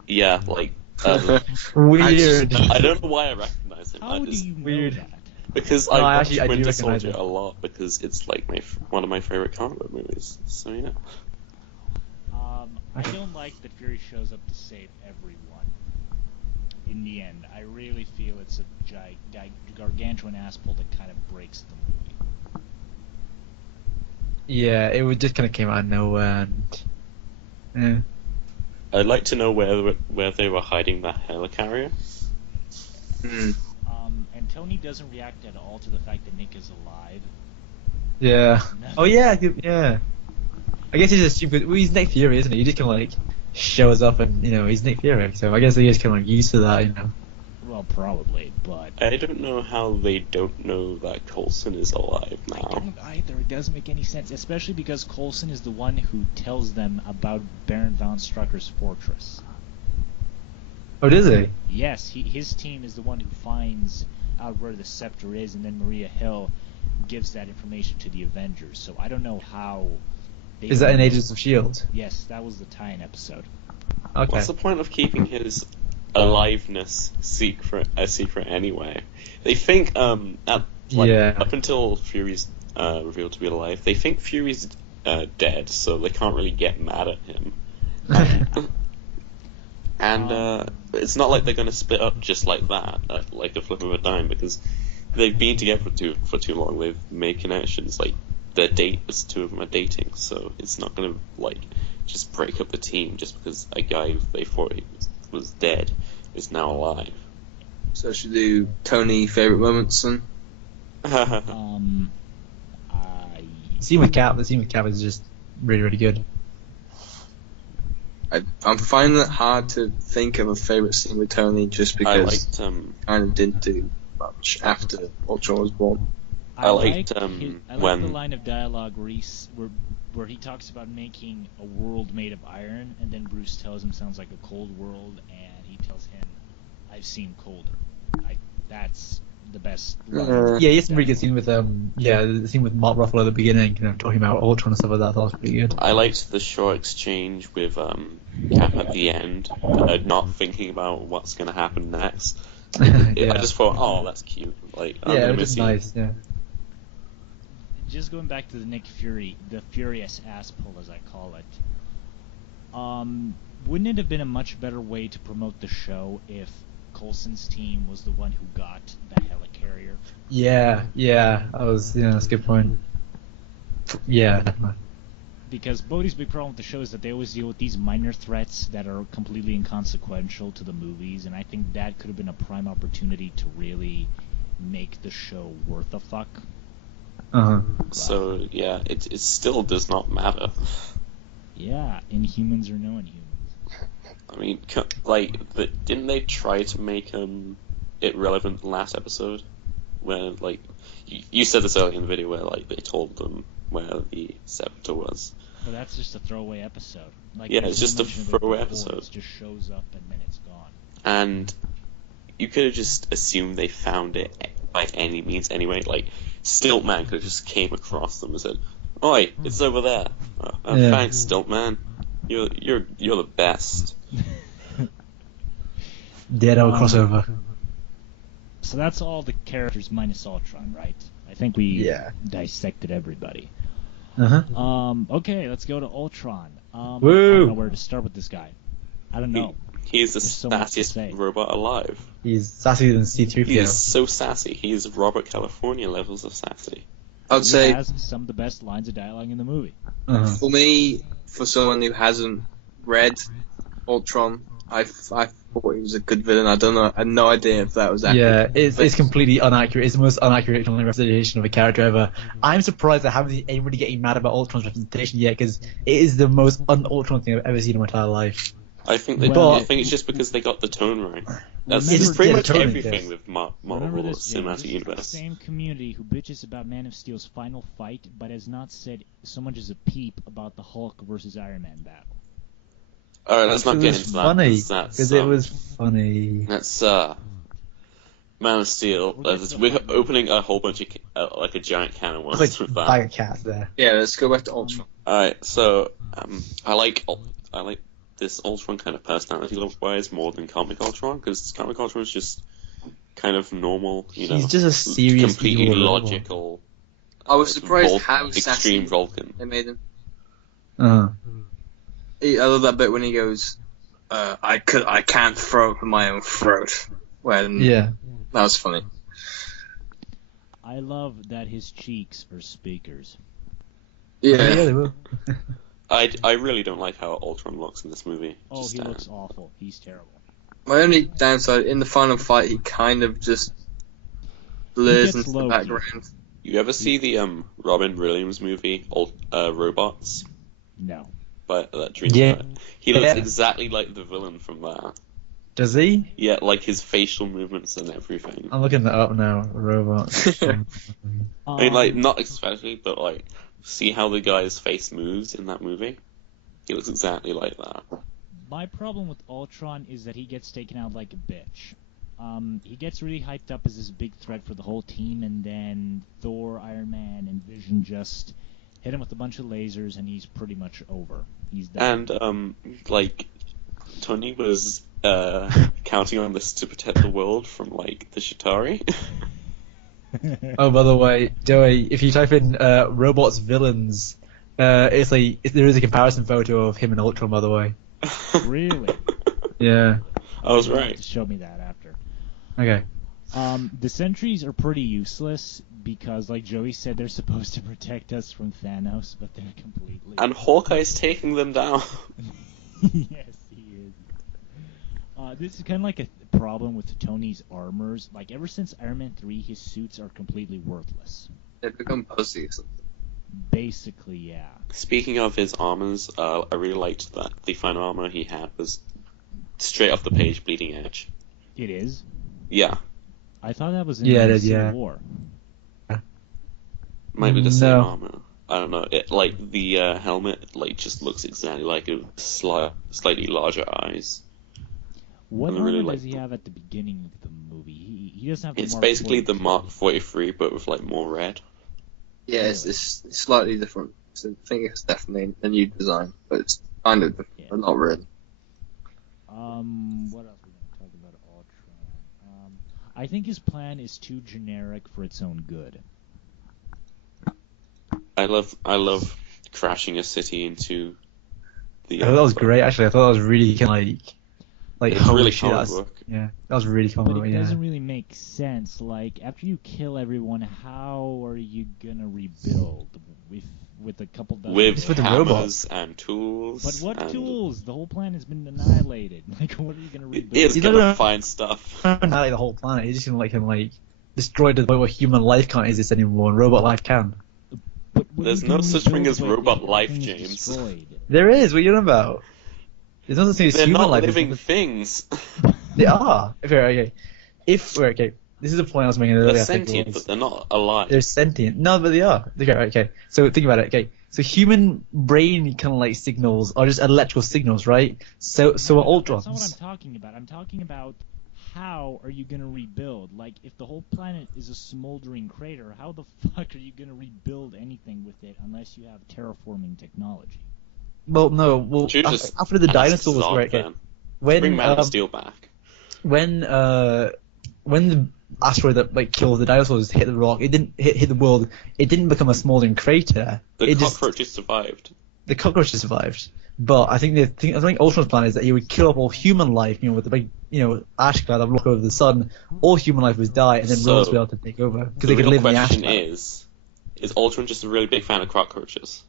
Yeah, like Weird. I don't know why I recognize him. How do you know weird. that? Because No, I I watch do Winter recognize Soldier it. a lot because it's like one of my favorite comic book movies. So yeah. I don't like that Fury shows up to save everyone. In the end, I really feel it's a gargantuan ass pull that kind of breaks the movie. Yeah, it would just kind of came out of nowhere, and I'd like to know where they were hiding that helicarrier. And Tony doesn't react at all to the fact that Nick is alive. yeah. No. Oh yeah, yeah. I guess he's just stupid. Well, he's Nick Fury, isn't he? He just kind of like shows up, and he's Nick Fury. So I guess he is kind of like used to that, Well, probably, but I don't know how they don't know that Coulson is alive I now. don't either. It doesn't make any sense, especially because Coulson is the one who tells them about Baron von Strucker's fortress. Oh, does he? Yes, his team is the one who finds out where the scepter is, and then Maria Hill gives that information to the Avengers. So I don't know how. Is that in Agents of S.H.I.E.L.D.? Yes, that was the tie-in episode. Okay. What's the point of keeping his aliveness a secret anyway? They think up until Fury's revealed to be alive, they think Fury's dead, so they can't really get mad at him. And it's not like they're going to split up just like that, like a flip of a dime, because they've been together for too long. They've made connections. Like the two of them are dating, so it's not going to like just break up the team just because a guy they thought he was dead is now alive. So should we do Tony favorite moments then? I The scene with Cap is just really, really good. I'm finding it hard to think of a favorite scene with Tony just I because liked kind of didn't do much after Ultron was born. I liked, I when- the line of dialogue where he talks about making a world made of iron, and then Bruce tells him sounds like a cold world, and he tells him, "I've seen colder." That's the best line. Yeah, he has some really good scene with the scene with Mark Ruffalo at the beginning, talking about Ultron and stuff like that. I thought was pretty good. I liked the short exchange with Cap at the end, not thinking about what's going to happen next. I just thought, oh, that's cute. Like, I'm yeah, gonna it was miss just you. nice. Yeah. Just going back to the Nick Fury, the furious ass pull, as I call it. Wouldn't it have been a much better way to promote the show if Coulson's team was the one who got the helicarrier? Yeah, that's a good point. Yeah, definitely. Because Bodhi's big problem with the show is that they always deal with these minor threats that are completely inconsequential to the movies, and I think that could have been a prime opportunity to really make the show worth a fuck. So, yeah, it still does not matter. Yeah, Inhumans or no Inhumans. I mean, didn't they try to make it relevant last episode? Where, like, you said this earlier in the video where, like, they told them where the scepter was. But that's just a throwaway episode. Like, Yeah, there's it's just no a mention of it throwaway before, episode. It just shows up and then it's gone. And you could have just assumed they found it by any means anyway. Like, Stiltman could have just came across them and said, "Oi, it's over there." Yeah. Thanks, Stiltman. You're the best. Dead crossover. So that's all the characters minus Ultron, right? I think we Yeah. dissected everybody. Uh-huh. Okay, let's go to Ultron. I Woo! don't know where to start with this guy. I don't know. He's the There's so much to say. sassiest robot alive. He's sassier than He C-3PO. is so sassy. He is Robert California levels of sassy. I'd He say has some of the best lines of dialogue in the movie. Uh-huh. for me, for someone who hasn't read Ultron, I thought he was a good villain. I don't know. I had no idea if that was accurate. Yeah, it's completely inaccurate. It's the most inaccurate representation of a character ever. I'm surprised I haven't anybody getting mad about Ultron's representation yet, because it is the most un-Ultron thing I've ever seen in my entire life. I think it's just because they got the tone right. That's Remember- pretty Yeah, much totally, everything yes. with Remember Marvel this, James, Cinematic this is the Universe. same community who bitches about Man of Steel's final fight, but has not said so much as a peep about the Hulk versus Iron Man battle. Alright, let's not It get was into funny, that. because it was funny. That's Man of Steel. We're opening a whole bunch of like a giant can of worms Like with that. bag of cats there. Yeah, let's go back to Ultron. Alright, so I like this Ultron kind of personality wise more than comic Ultron, because comic Ultron is just kind of normal, He's know, just a serious completely evil robot. logical, I was surprised how extreme sassy Vulcan. they made him. Uh-huh. I love that bit when he goes, I can't throw up in my own throat. When Yeah. that was funny. I love that his cheeks are speakers. Yeah, Yeah. they will. I really don't like how Ultron looks in this movie. Oh, Just, he looks awful. He's terrible. My only downside in the final fight, he kind of just blurs gets into the low-key. background. You ever see the Robin Williams movie, Robots? No. By that Dream? Yeah. He looks Yeah. exactly like the villain from that. Does he? Yeah, like his facial movements and everything. I'm looking that up now. Robots. I mean, like, not especially, but like, see how the guy's face moves in that movie? He looks exactly like that. My problem with Ultron is that he gets taken out like a bitch. He gets really hyped up as this big threat for the whole team, and then Thor, Iron Man, and Vision just hit him with a bunch of lasers, and he's pretty much over. He's done. And, like, Tony was counting on this to protect the world from, like, the Chitauri. Oh, by the way, Joey, if you type in robots villains, it's like there is a comparison photo of him and Ultron. By the way. Really? Yeah. I was You'll have right. to show me that after. Okay. The sentries are pretty useless because, like Joey said, they're supposed to protect us from Thanos, but they're completely. And Hawkeye's taking them down. Yes, he is. This is kind of like a problem with Tony's armors. Like, ever since Iron Man 3, his suits are completely worthless. They've become pussy or something. Basically, yeah. Speaking of his armors, I really liked that the final armor he had was straight off the page, bleeding edge. It is. Yeah, I thought that was in Yeah, it the is, Civil yeah. War. might be the same No. armor. I don't know. It like the helmet like just looks exactly like it, with slightly larger eyes. What I armor really does like he have at the beginning of the movie? He doesn't have the It's Mark basically 43. the Mark 43, but with like more red. Yeah, it's slightly different. So I think it's definitely a new design, but it's kind of different, Yeah. but not really. What else are we going to talk about Ultron? I think his plan is too generic for its own good. I love crashing a city into the. I thought that was great. Actually, I thought that was really kind of like It's holy really shit. comic That's, book. yeah, that was really But comic. it Yeah. doesn't really make sense. Like, after you kill everyone, how are you going to rebuild? With a couple dozen... With Just with the hammers robots. and tools. But what and tools? The whole planet has been annihilated. Like, what are you going to rebuild? It's He's gonna not gonna- find stuff. Not like the whole planet. He's just gonna like destroy the point where human life can't exist anymore and robot life can. But what are There's you no gonna such thing rebuild as when robot life, everything is James. destroyed? There is. What are you on about? There's no such thing as They're human not life. living things. They are. Okay. Okay. This is the point I was making earlier. They're I think, sentient, was- but they're not alive. They're sentient. No, but they are. Okay. So think about it. Okay. So human brain kind of like signals are just electrical signals, right? So are That's not what I'm Ultrons. talking about. I'm talking about how are you going to rebuild? Like, if the whole planet is a smoldering crater, how the fuck are you going to rebuild anything with it unless you have terraforming technology? Well, no. Well, Should just after the ask dinosaurs Zod were okay. then. When Bring Man of Steel back. when the asteroid that like killed the dinosaurs hit the rock, it didn't hit the world. It didn't become a smoldering crater. The it just cockroaches survived. the cockroaches survived. But I think Ultron's plan is that he would kill up all human life, with the big, ash cloud that would look over the sun. All human life would die, and then So, robots would be able to take over because The they could real live in the ash question cloud. is Ultron just a really big fan of cockroaches?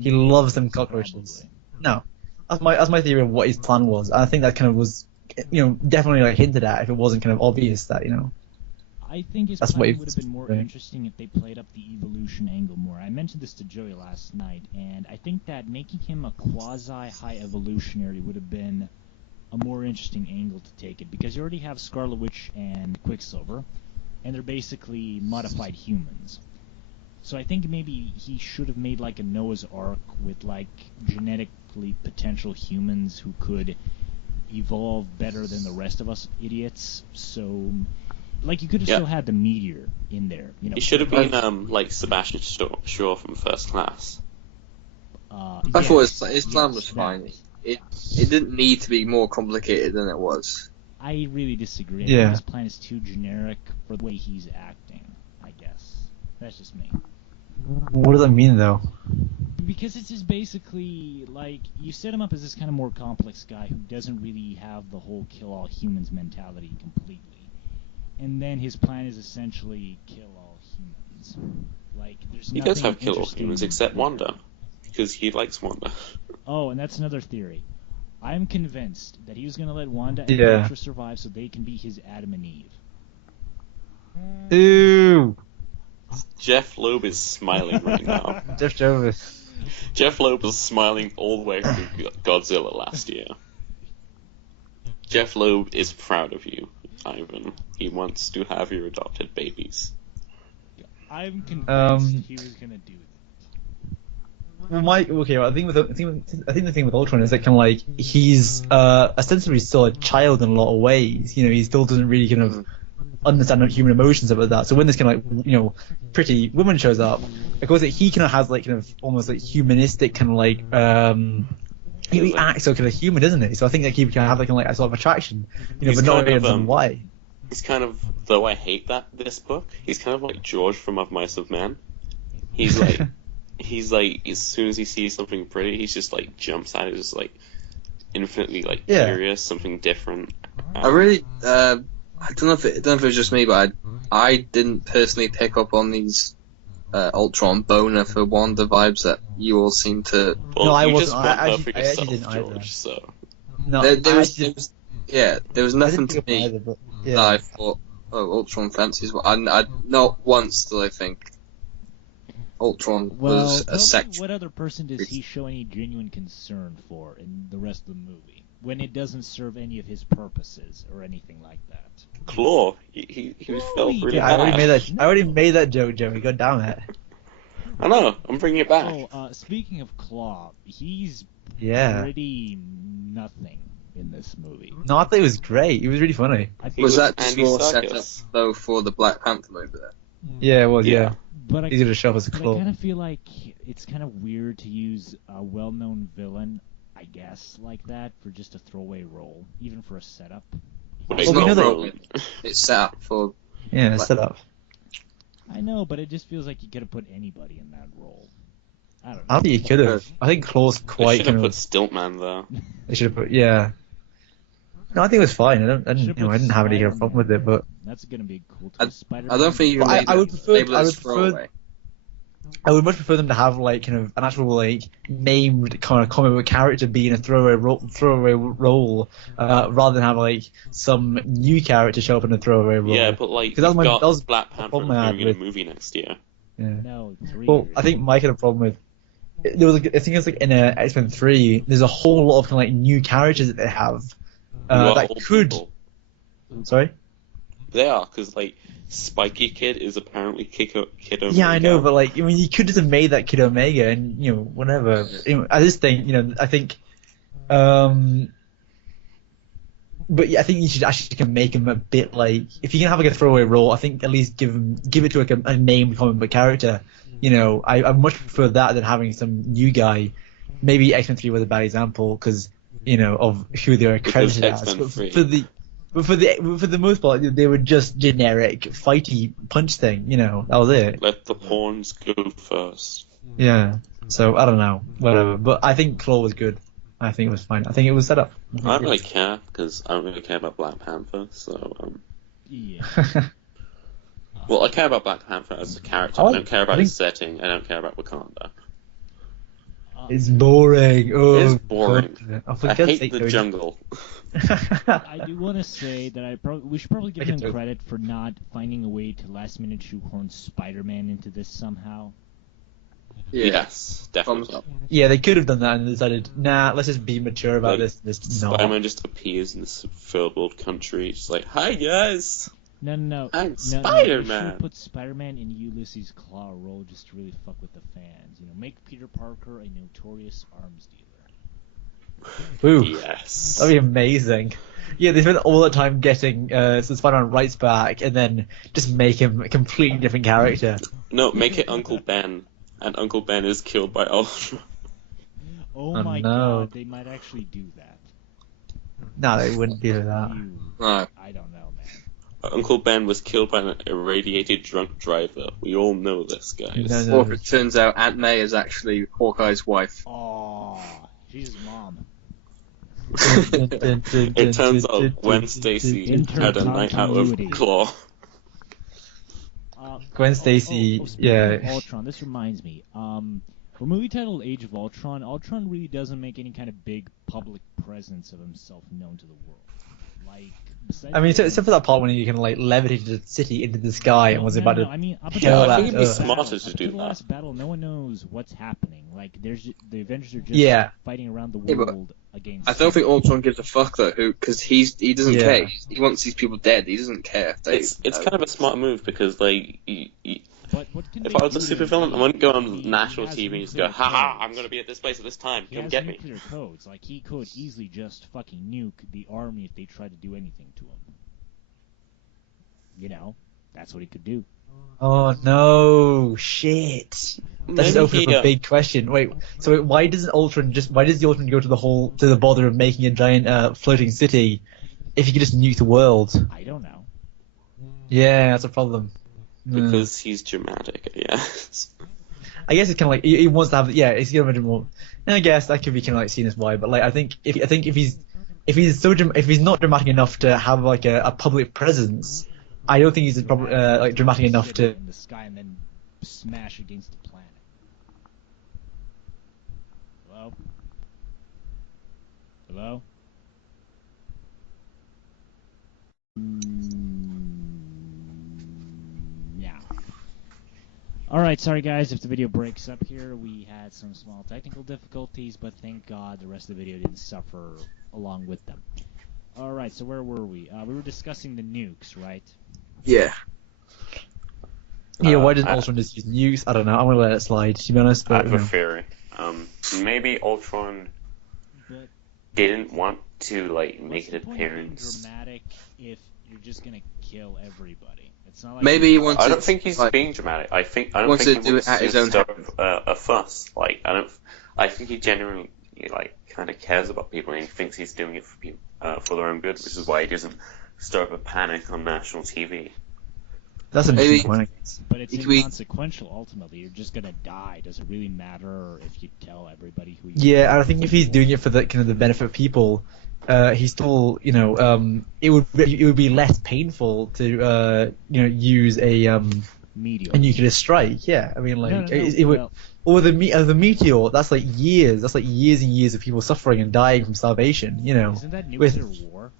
He loves them cockroaches. Probably. No, that's my theory of what his plan was. And I think that kind of was, definitely like hinted at if it wasn't kind of obvious that, I think his That's what plan he- would have been more interesting if they played up the evolution angle more. I mentioned this to Joey last night, and I think that making him a quasi-high evolutionary would have been a more interesting angle to take it, because you already have Scarlet Witch and Quicksilver, and they're basically modified humans. So I think maybe he should have made like a Noah's Ark with like genetically potential humans who could evolve better than the rest of us idiots. So, like, you could have still had the meteor in there. He should have been like Sebastian Shaw from First Class. I thought his plan yes, was that fine. was- It didn't need to be more complicated than it was. I really disagree. I Yeah. think his plan is too generic for the way he's acting, I guess. That's just me. What does that mean though? Because it's just basically, like, you set him up as this kind of more complex guy who doesn't really have the whole kill all humans mentality completely. And then his plan is essentially kill all humans. Like, there's He nothing does have kill all interesting humans except there. Wanda, because he likes Wanda. Oh, and that's another theory. I'm convinced that he was going to let Wanda and Yeah. Elektra survive so they can be his Adam and Eve. Ooh, Jeff Loeb is smiling right now. Jeff Jarvis. Jeff Loeb was smiling all the way through Godzilla last year. Jeff Loeb is proud of you, Ivan. He wants to have your adopted babies. I'm convinced he was going to do that. Well, I think the thing with Ultron is that kind of like he's ostensibly still a child in a lot of ways. He still doesn't really kind of understand human emotions about that. So when this kind of like pretty woman shows up, of course he kind of has like kind of almost like humanistic kind of like he acts so kind of human, isn't he? So I think that he can have like a sort of attraction, He's but not kind really of, understand why. He's kind of, though I hate this book, he's kind of like George from Of Mice of Men. He's like, as soon as he sees something pretty, he's just like jumps at it, just like infinitely like curious, something different. I really, I don't know if it was just me, but I didn't personally pick up on these Ultron boner for Wanda vibes that you all seem to. Well, No, I you wasn't. just want I her for actually yourself, didn't either. George. So No, There was nothing to me either, but, that I thought, oh, Ultron fancies. I not once did I think Ultron Well, was tell a me sexual. what other person does he show any genuine concern for in the rest of the movie when it doesn't serve any of his purposes or anything like that? Claw, he felt really Yeah, I already bad. made that. I already made that joke, Joey. God damn it. I know. I'm bringing it back. Speaking of Claw, he's Yeah. pretty nothing in this movie. No, I thought it was great. It was really funny. I think, Was that Andy more set up Serkis. though for the Black Panther movie? Then? Yeah, it was. Yeah, but I, he's gonna show up as a but I claw. kind of feel like it's kind of weird to use a well-known villain, I guess, like that for just a throwaway role, even for a setup. Wait, Well, we not know that- wrong. It's set up for. Yeah, set up. I know, but it just feels like you could have put anybody in that role. I don't know. I don't think you could have. I think Claw's They quite should have kind put of. Stiltman there. They should have put. Yeah. No, I think it was fine. I didn't have any kind of problem with it, but That's gonna be cool. I- Spider-Man. I don't think you Well, can I would label prefer- it I as would prefer- throwaway. I would much prefer them to have like kind of an actual like named kind of comic book character being a throwaway role, rather than have like some new character show up in a throwaway role. Yeah, but like, 'Cause that was we've my- got that was Black the Panther problem I had appearing in a with- movie next year. Yeah. No, 3 Well, years. I think Mike had a problem with. There was, I think it's like in X-Men 3. There's a whole lot of kind of like new characters that they have Who are that old could. people. Sorry. They are, because like Spiky Kid is apparently Kid Omega. Yeah, I know, but like, I mean, you could just have made that Kid Omega, and whatever. I just think, I think, but yeah, I think you should actually can make him a bit like, if you can have like a throwaway role, I think at least give it to like a named comic book character. I much prefer that than having some new guy. Maybe X-Men 3 was a bad example because of who they were Because credited as. X-Men But 3. for the most part, they were just generic fighty punch thing. That was it. Let the pawns go first. Yeah. So I don't know, whatever. But I think Claw was good. I think it was fine. I think it was set up. I don't really care, because I don't really care about Black Panther, so, Yeah. Well, I care about Black Panther as a character. I I like- don't care about I his setting. I don't care about Wakanda. It's boring. Oh, It is boring. God. Oh, for I God's hate sake, the though. jungle. I do want to say that we should probably give I can them do- credit for not finding a way to last minute shoehorn Spider-Man into this somehow. Yeah. Yes, definitely. Thumbs up. Yeah, they could have done that and decided, nah, let's just be mature about Like, this. No. Spider-Man just appears in this third world country. It's like, hi guys. No. I'm They Spider-Man. should put Spider-Man in Ulysses Claw role just to really fuck with the fans. You know, make Peter Parker a notorious arms dealer. Ooh, Yes. that'd be amazing. Yeah, they spent all the time getting so Spider-Man rights back, and then just make him a completely different character. No, make it Uncle Ben, and Uncle Ben is killed by Ultron. Oh Oh, my no. god, they might actually do that. No, they wouldn't do that. No. I don't know, man. Uncle Ben was killed by an irradiated drunk driver. We all know this, guys. No. Or if it turns out Aunt May is actually Hawkeye's wife. Oh, she's his mom. It turns out Gwen Stacy had a night out of Intercontinuity. Claw. Gwen Stacy, speaking of yeah. Ultron, this reminds me. For a movie titled Age of Ultron, Ultron really doesn't make any kind of big public presence of himself known to the world. Like, besides I mean, except for that part when he kind of like levitated the city into the sky and was about to. I mean, up kill until that, the I think it'd be uh, smarter to up do to the that. last battle, no one knows what's happening. Like, the Avengers are just Yeah. fighting around the Yeah, but world against. I don't think Ultron gives a fuck though, because he doesn't Yeah. care. He wants these people dead. He doesn't care if they. It's kind of a smart move because, like, But what can if they I was a do super to villain, I invade? wouldn't go He on national has TV and just nuclear go, haha, codes. I'm going to be at this place at this time. He Come has get me. nuclear codes. Like, he could easily just fucking nuke the army if they tried to do anything to him. You know, that's what he could do. Oh no, shit! That just Maybe opened he, up a big question. Wait, so why does the Ultron go to the bother of making a giant floating city if he could just nuke the world? I don't know. Yeah, that's a problem. Because he's dramatic, yes. I guess it's kind of like he wants to have. Yeah, it's gonna be more. And I guess that could be kind of like seen as why, but like I think if he's not dramatic enough to have like a public presence, I don't think he's like dramatic enough to. In the sky and then smash against the planet. Hello? Hello? Yeah. Alright, sorry guys if the video breaks up here. We had some small technical difficulties, but thank God the rest of the video didn't suffer along with them. Alright, so where were we? We were discussing the nukes, right? Yeah. Yeah, why doesn't I- Ultron just use nukes? I don't know. I'm gonna let it slide, to be honest. I But have a theory. Maybe Ultron But didn't want to, like, make what's an the point of being appearance. dramatic if you're just gonna kill everybody? It's not like Maybe he wants. I don't think he's being dramatic. I don't wants think to he do wants it at to his own stir up a fuss. Like, I think he genuinely, like, kind of cares about people, and he thinks he's doing it for people, for their own good, which is why he doesn't stir up a panic on national TV. that's an Maybe- interesting point. I guess. But it's It could be- inconsequential ultimately. You're just gonna die. Does it really matter if you tell everybody who you Yeah, are? and I think if he's doing it for the kind of the benefit of people, he's still, it would be less painful to, use a Meteor. nuclear strike. Yeah, I mean, like, No, it would. well, Or the meteor, that's like years. That's like years and years of people suffering and dying from starvation. isn't that nuclear with- war?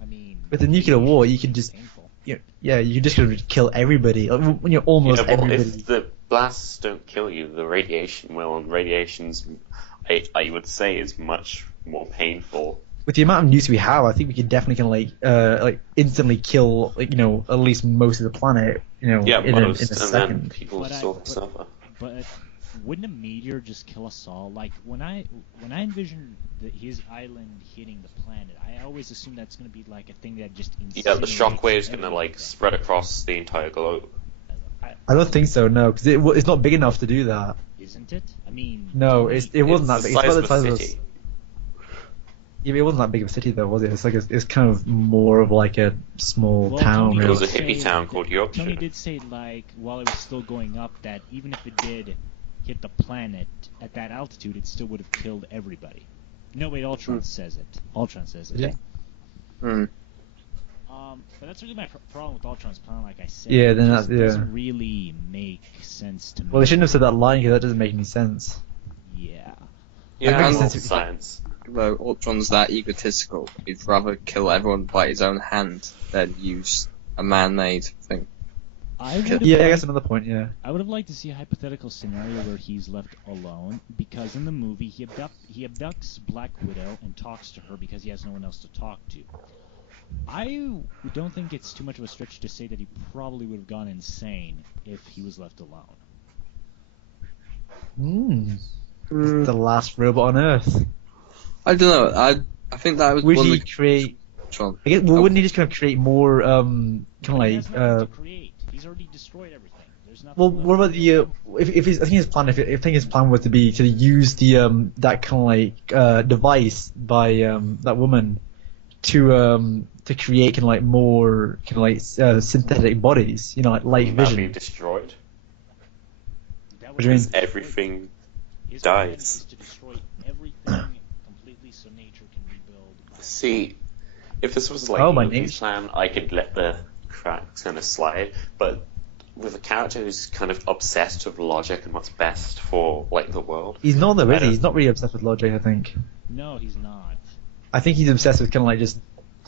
I mean, with the nuclear war, you could just, painful. you just gonna kill everybody. Like, when you're almost Yeah, well, everybody. if the blasts don't kill you, the radiation will, and radiation's, I would say, is much more painful. With the amount of nukes we have, I think we could definitely like instantly kill at least most of the planet. Yeah, in a most, and then second. people But still suffer. But wouldn't a meteor just kill us all? Like when I envision his island hitting the planet, I always assume that's going to be like a thing that just Yeah, the incinerates shockwave's gonna, like, everything. spread across the entire globe. I don't think so. No, because it's not big enough to do that. Isn't it? I mean, No, Tony- it wasn't that It's big. the It's size about of the size a of city. Yeah, but it wasn't that big of a city though, was it? It's like it's kind of more of like a small Well, town. Tony It Really. was a did hippie say town that- called Yorkshire. Tony did say, like, while it was still going up, that even if it did hit the planet at that altitude, it still would have killed everybody. No, wait, Ultron says it. Ultron says it. Yeah. Hmm. But that's really my problem with Ultron's plan, like I said. Yeah, It then just that- yeah. doesn't really make sense to me. Well, they shouldn't have said that line because that doesn't make any sense. Yeah. Yeah, and and science. though Ultron's that egotistical, he'd rather kill everyone by his own hand than use a man-made thing. I would Yeah, I have guess another point. Yeah. I would have liked to see a hypothetical scenario where he's left alone, because in the movie he abducts Black Widow and talks to her because he has no one else to talk to. I don't think it's too much of a stretch to say that he probably would have gone insane if he was left alone. The last robot on Earth. I don't know. I think that was Would one he of the create? Ultron. I guess, well, wouldn't he just kind of create more kind of He like? has nothing to create. He's already destroyed everything. There's nothing Well, left what to about do. if his, I think his plan, if I think his plan was to be to use the that kind of like device by that woman to create kind of like more kind of like synthetic bodies, you know, like light That'd be vision. destroyed. That What do you mean? was Everything his plan dies. is to destroy everything completely so nature can rebuild. See, if this was like Oh, my Loki's name's- plan, I could let the cracks kind of slide. But with a character who's kind of obsessed with logic and what's best for like the world, He's not though, I is he? don't- He's not really obsessed with logic. I think. No, he's not. I think he's obsessed with kind of like just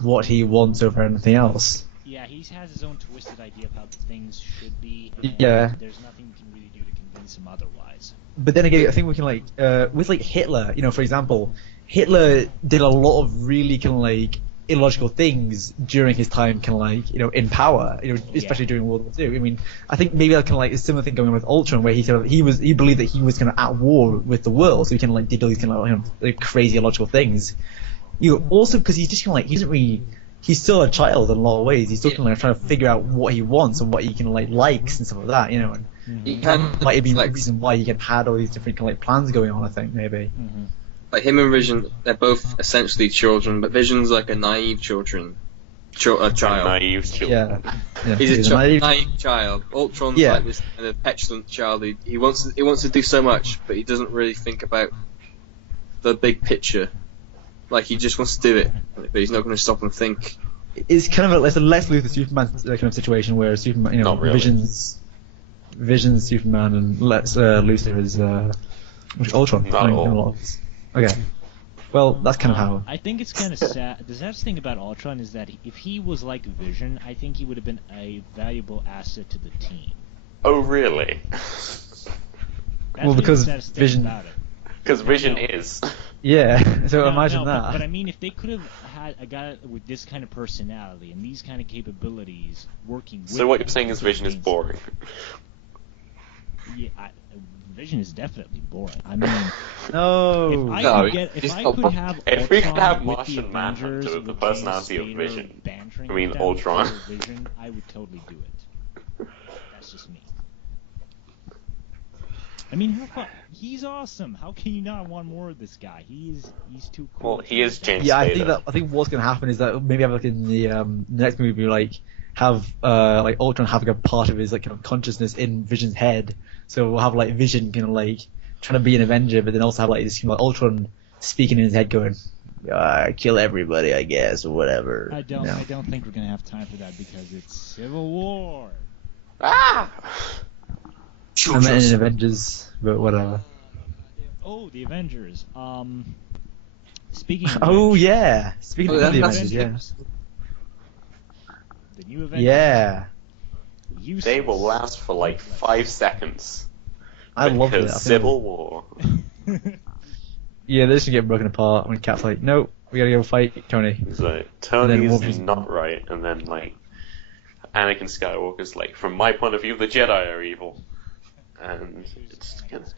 what he wants over anything else. Yeah, he has his own twisted idea of how things should be, and Yeah. there's nothing you can really do to convince him otherwise. But then again, I think we can like with like Hitler, you know, for example, Hitler did a lot of really kind of like illogical things during his time, kind of like, you know, in power, you know, especially during World War II. I mean, I think maybe that kind of like a similar thing going on with Ultron, where he believed that he was kind of at war with the world, so he kind of like did all these kind of like crazy illogical things. You know, also because he's just kind of like he's still a child in a lot of ways. He's still kind of like trying to figure out what he wants and what he can like likes and stuff like that, you know. And He that can might have been the like, reason why he had all these different kind of like plans going on. I think maybe. like him and Vision, they're both essentially children, but Vision's like a naive child. naive children. Yeah. He's a naive- naive child. Ultron's Yeah. like this kind of petulant child. He wants to do so much, but he doesn't really think about the big picture. Like he just wants to do it, but he's not going to stop and think. It's kind of it's a Lex Luthor Superman kind of situation where Superman, you know, Not really. Vision's Superman and Lex Luthor is Ultron. Not at all. in a lot of ways. Okay. Well, that's kind of how. I think it's kind of sad. The saddest thing about Ultron is that if he was like Vision, I think he would have been a valuable asset to the team. Oh, really? That's Well, really because the saddest thing Vision- about it. Because Vision is. Yeah. So No, imagine no, that. But I mean, if they could have had a guy with this kind of personality and these kind of capabilities working with So what you're him saying is Vision is against- boring. Yeah, Vision is definitely boring. I mean, No. if I No, could get, if he's I not could boring. have If we could Ultron have with Martian the Manhunter Avengers, with the James personality of Spader Vision. bantering I mean, with them Ultron. for Vision, I would totally do it. That's just me. I mean, he's awesome. How can you not want more of this guy? He's too cool. Well, he is James Yeah, Spader. I think what's gonna happen is that maybe have like in the next movie, like have like Ultron having a part of his like kind of consciousness in Vision's head. So we'll have like Vision kind of like trying to be an Avenger, but then also have like this kind of, like, Ultron speaking in his head, going, "Kill everybody, I guess, or whatever." I don't. You know? I don't think we're gonna have time for that because it's Civil War. Ah! I meant in Avengers, but whatever. Oh, the Avengers. Speaking. Of Oh which, yeah, speaking Oh, of the that's- Avengers, yeah, The new Avengers. yeah, Useless. They will last for like 5 seconds. I love it. Because Civil War. Yeah, they're just gonna get broken apart when Cap's like, "Nope, we gotta go fight Tony." It's like, then Tony's Wolverine's- not right, and then like Anakin Skywalker's like, from my point of view, the Jedi are evil. And it's kind of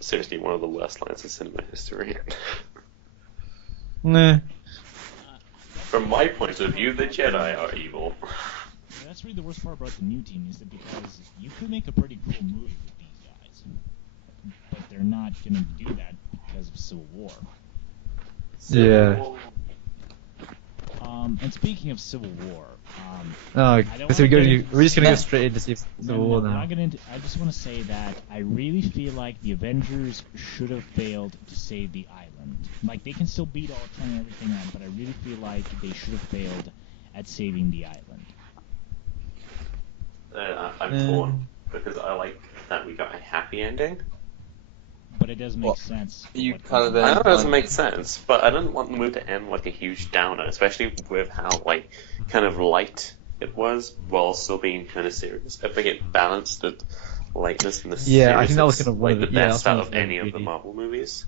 seriously one of the worst lines in cinema history. Nah. From my point of view, the Jedi are evil. Yeah, that's really the worst part about the new team is that because you could make a pretty cool movie with these guys, but they're not gonna do that because of Civil War. Yeah. And speaking of Civil War, Oh, don't so wanna get we're just gonna go into- straight into Civil War we're now. not gonna. I just want to say that I really feel like the Avengers should have failed to save the island. Like they can still beat Ultron and everything else, but I really feel like they should have failed at saving the island. I'm torn because I like that we got a happy ending. But but it does make sense. for You what kind of goes on. I know it doesn't make sense, but I didn't want the movie to end like a huge downer, especially with how like kind of light it was while still being kind of serious. I think it balanced the lightness and the Yeah, I think that was seriousness, kind of one like of the the- yeah, best that's one out of of the any of the really- Marvel movies.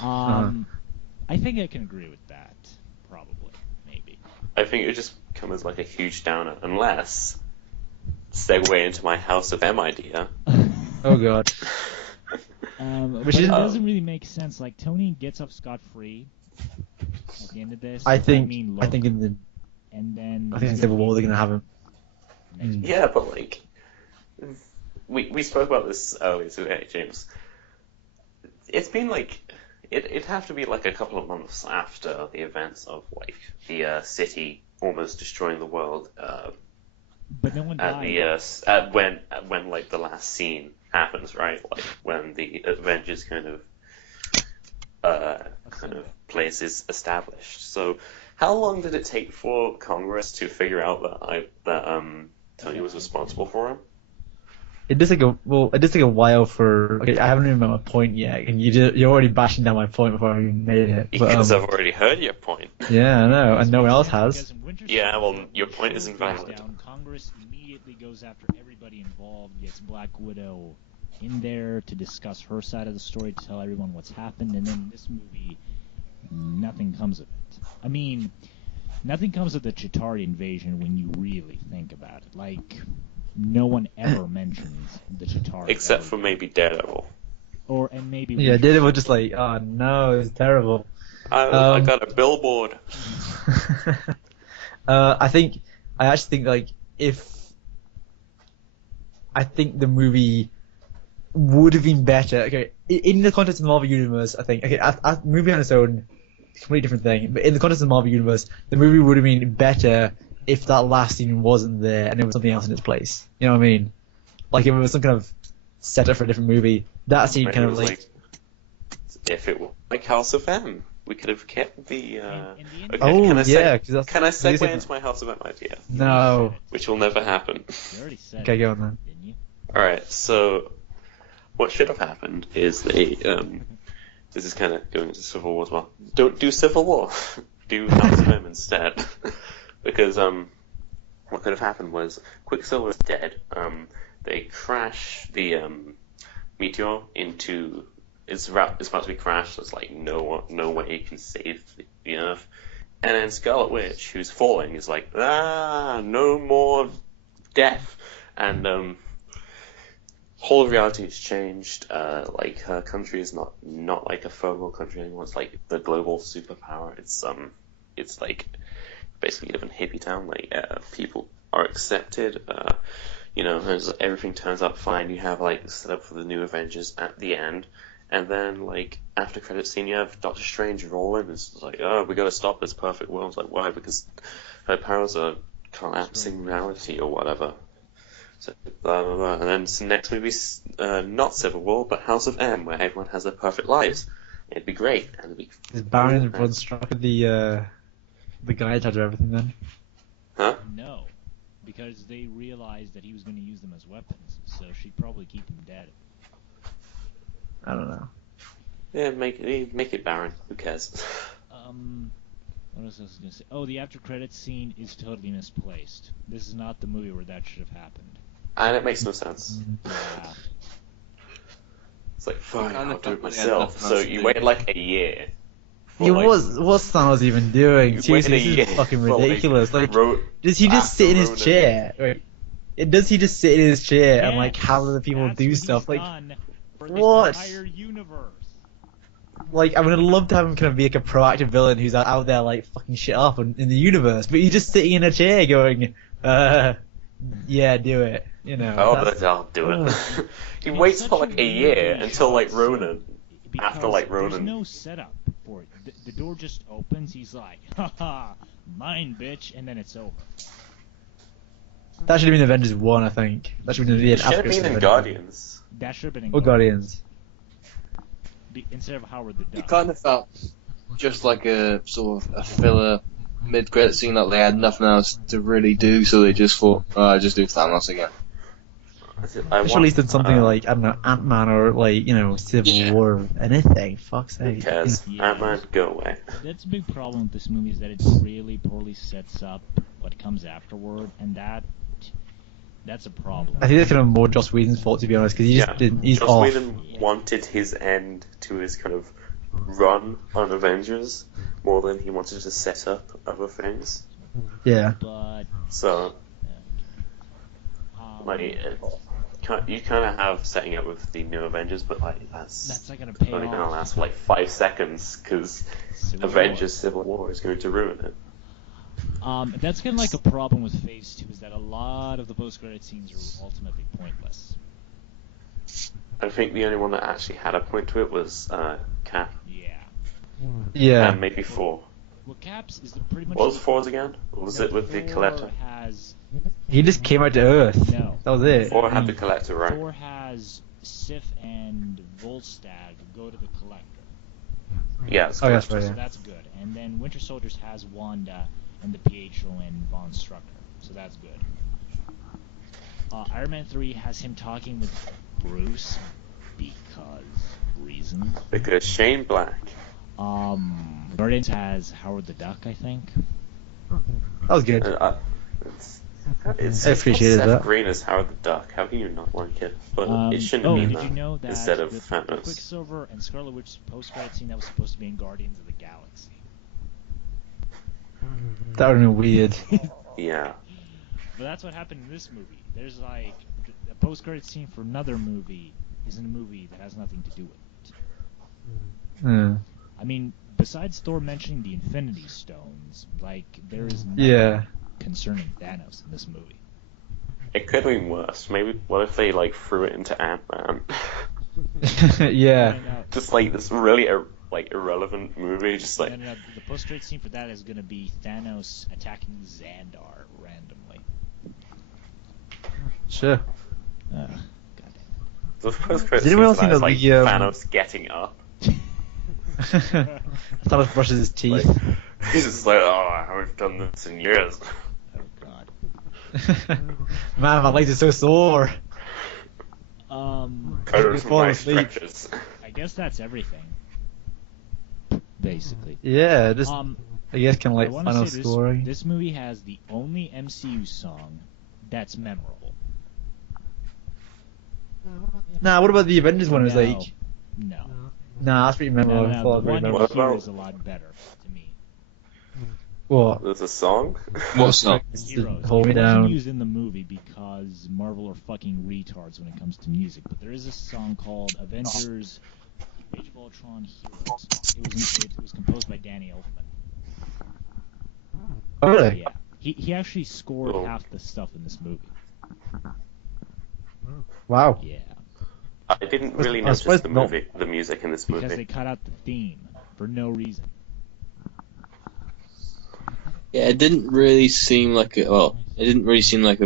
I think I can agree with that. Probably, maybe. I think it would just come as like a huge downer, unless segue into my House of M idea. Oh god. But Which it is- doesn't really make sense. Like Tony gets off scot-free at the end of this. I think mean, I look, think in the and then I think in he's Civil gonna War be they're gonna have him. next week. Yeah, but like we spoke about this earlier today, James. It's been like it'd have to be like a couple of months after the events of like the city almost destroying the world. But no one At died. the at when like the last scene happens, right? Like when the Avengers kind of place is established. So, how long did it take for Congress to figure out that Tony was responsible for him? It does take a while for. Okay, I haven't even made my point yet, and you're already bashing down my point before I even made it. But, Because I've already heard your point. yeah, I know, and no one else Because has. in Winter Yeah, Soldier, well, your point when is the show invalid. goes down, Congress immediately goes after everybody involved, gets Black Widow in there to discuss her side of the story, to tell everyone what's happened, and then this movie, nothing comes of it. I mean, nothing comes of the Chitauri invasion when you really think about it. Like, no one ever mentions the Chitauri. Except for maybe Daredevil. And maybe Yeah, Winter Daredevil just Soldier. like, oh no, it's terrible. I got a billboard. I actually think like I think the movie would have been better. Okay, in the context of the Marvel Universe, I think movie on its own, completely different thing. But in the context of the Marvel Universe, the movie would have been better if that last scene wasn't there and it was something else in its place. You know what I mean? Like if it was some kind of setup for a different movie, that scene kind of like. If it were like House of M, we could have kept the. In the end, Okay, Oh can I yeah, because that's. Can I segue said- into my House of M idea? No. Which will never happen. you already said Okay, it, go on then. didn't you? Alright, so what should have happened is this is kind of going into Civil War as well. Don't do Civil War. Do House of M instead. Because what could have happened was Quicksilver is dead. They crash the meteor into it's about to be crashed. So it's like no way you can save the Earth. And then Scarlet Witch, who's falling, is like no more death. And whole of reality has changed. Like her country is not like a third world country anymore. It's like the global superpower. It's like basically live in hippie town. Like people are accepted. As everything turns out fine. You have like set up for the new Avengers at the end, and then like after credit scene, you have Doctor Strange roll in. It's like, oh, we gotta stop this perfect world. It's like, why? Because her powers are collapsing reality or whatever. So blah blah blah. And then the next movie's not Civil War, but House of M, where everyone has their perfect lives. It'd be great. And it'd be Is Baron and Von Strucker the guy in charge of everything then? huh? No, because they realized that he was going to use them as weapons, so she'd probably keep him dead. I don't know. Yeah, make it Baron. Who cares? What else was I going to say? Oh, the after credits scene is totally misplaced. This is not the movie where that should have happened. And it makes no sense. Yeah. It's like, fine, Kind of I'll do it felt like they had myself. nothing So else to you do. waited like a year. Yeah, what's Thanos even doing? You Seriously, waited a this year is fucking for, like, ridiculous. Like, Ro- does he just after sit in his Ronan. chair? Wait, does he just sit in his chair and like have Yes, other people that's do what stuff? he's Like, done for this what? entire universe. I would love to have him kind of be like a proactive villain who's out there like fucking shit up in the universe, but he's just sitting in a chair going, yeah, do it. You know. Oh, that's- but I'll do it. He And waits it's for such like a weird year movie until how like it's Ronan. because After, like, there's Ronan. no setup for it. The door just opens. He's like, haha, mine, bitch, and then it's over. That should have been Avengers 1, I think. That should have been the It should have after been in Avengers. Guardians. That should have been in Or Guardians. instead of Howard the Duck. It kind of felt just like a sort of a filler mid-credit scene, like they had nothing else to really do, so they just thought, just do Thanos again. Just released in something like, I don't know, Ant-Man or like, Civil War or anything. Fuck's sake. Who cares? Yeah. Ant-Man, go away. That's a big problem with this movie, is that it really poorly sets up what comes afterward, and that's a problem. I think that's kind of more Joss Whedon's fault, to be honest, because he just didn't. He's Joss off. Whedon wanted his end to his kind of run on Avengers more than he wanted to set up other things. Yeah. But So, like, you kind of have setting up with the new Avengers, but like that's not gonna pay only going to off. last for like 5 seconds because Avengers Civil War is going to ruin it. That's kind of like a problem with Phase 2, is that a lot of the post-credit scenes are ultimately pointless. I think the only one that actually had a point to it was Cap. Yeah. And maybe 4. Well, Caps is pretty much... What was 4's again? Or was it with the Collector? He just came out to Earth. No. That was it. 4 had the Collector, right? 4 has Sif and Volstagg go to the Collector. Yeah, it's Oh, that's So right. Yeah. that's good. And then Winter Soldiers has Wanda and the Pietro and Von Strucker. So that's good. Iron Man 3 has him talking with Bruce because reasons. Because Shane Black. Guardians has Howard the Duck, I think. That was good. It's I appreciated Seth that. Green as Howard the Duck. How can you not like it? But it shouldn't have been did that you know that instead of the Thanos. Quicksilver and Scarlet Witch post-credit scene that was supposed to be in Guardians of the Galaxy? That would have been weird. Yeah. But that's what happened in this movie. There's like a post-credit scene for another movie is in a movie that has nothing to do with it. Yeah. I mean, besides Thor mentioning the Infinity Stones, like there is nothing concerning Thanos in this movie. It could have been worse. Maybe, what if they, like, threw it into Ant-Man? Yeah. Just, like, this really, irrelevant movie, just like... No. The post-credit scene for that is going to be Thanos attacking Xandar randomly. Sure. Goddamn. The post-credit Did scene anyone for else that think is, that like, the, Thanos getting up. Thanos brushes his teeth. Like, he's just like, oh, I haven't done this in years. Oh god. Man, my legs are so sore. I don't fall my asleep. stretches. I guess that's everything. Basically. Yeah, just I guess kind of I like want to final say story. this movie has the only MCU song that's memorable. Nah, what about the Avengers one? It was No. like, No. nah, that's pretty memorable. I thought The it was one very you memorable. hear is a lot better to me. What? There's a song? What's up? Heroes. Hold me It wasn't down. used in the movie because Marvel are fucking retards when it comes to music, but there is a song called Avengers Age of Ultron Heroes. It was composed by Danny Elfman. Oh, really? Yeah. He actually scored Oh. half the stuff in this movie. Wow. Yeah. I didn't really I notice suppose the not. the music in this Because movie. they cut out the theme for no reason. Yeah, it didn't really seem like a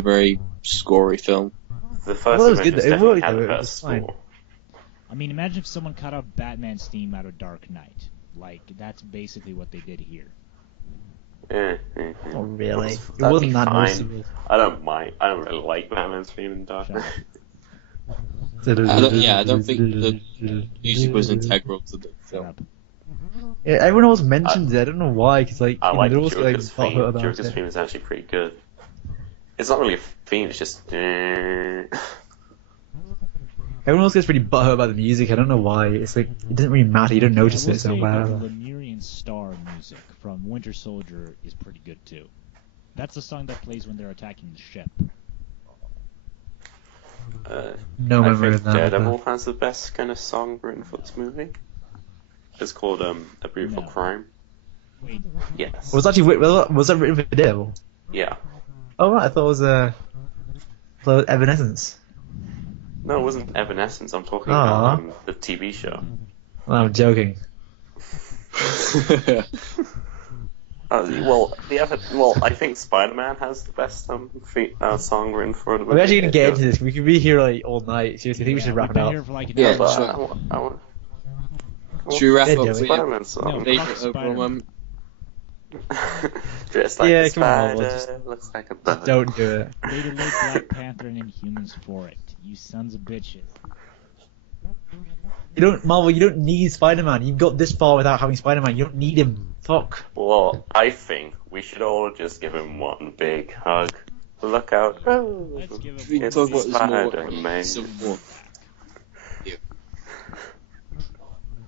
very scory film. The first Well, it was good, Avengers it definitely worked, had though, a it better was fine. score. I mean, imagine if someone cut out Batman's theme out of Dark Knight. Like, that's basically what they did here. Not really. It That'd wasn't be that fine. noticeable. I don't mind. I don't really like Batman's theme in Dark Shut Knight. I don't think the music was integral to the Shut film. up. Yeah, everyone always mentions it. I don't know why, because like, I like they're also like Joker's hot theme. about Joker's it. theme is actually pretty good. It's not really a theme, it's just... Everyone else gets really butthurt about the music. I don't know why. It's like it doesn't really matter. You don't notice I will it so say well. the Lemurian Star music from Winter Soldier is pretty good too. That's the song that plays when they're attacking the ship. No I memory think of that. Daredevil has the best kind of song written for this movie. It's called A Beautiful No. Crime. Wait, Yes. Was that written for Daredevil? Yeah. Oh right, I thought it was Evanescence. No, it wasn't Evanescence. I'm talking Aw. about the TV show. Well, I'm joking. I think Spider-Man has the best song written for the movie. We're actually gonna get into this. We could be here like all night. Seriously, I think we should wrap we've it been up. here for like an Yeah, hour. But sure. I want Should we wrap Yeah, up Joey. with your Spider-Man song. No. favourite Fuck overall Spider-Man. moment? Dressed like Yeah, a come on, spider, just looks like a bug. Don't do it. They delayed Black Panther and Inhumans for it. You sons of bitches. Marvel, you don't need Spider-Man. You've got this far without having Spider-Man. You don't need him. Fuck. Well, I think we should all just give him one big hug. Look out. Let's give him We one can talk big about this more. Spider-Man. Some more.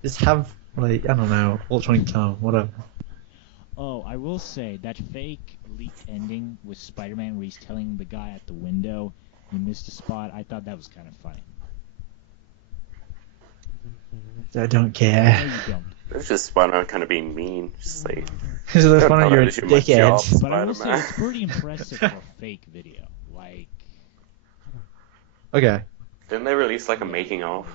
Just have, like, I don't know, Ultron come, whatever. Oh, I will say that fake leaked ending with Spider-Man where he's telling the guy at the window he missed a spot. I thought that was kind of funny. I don't No, care. you don't. It's just Spider-Man kind of being mean. Just like, Because that's don't one know of how your to do my job, dickheads. But I will say Spider-Man. it's pretty impressive for a fake video. Like, Okay. Didn't they release like a making of?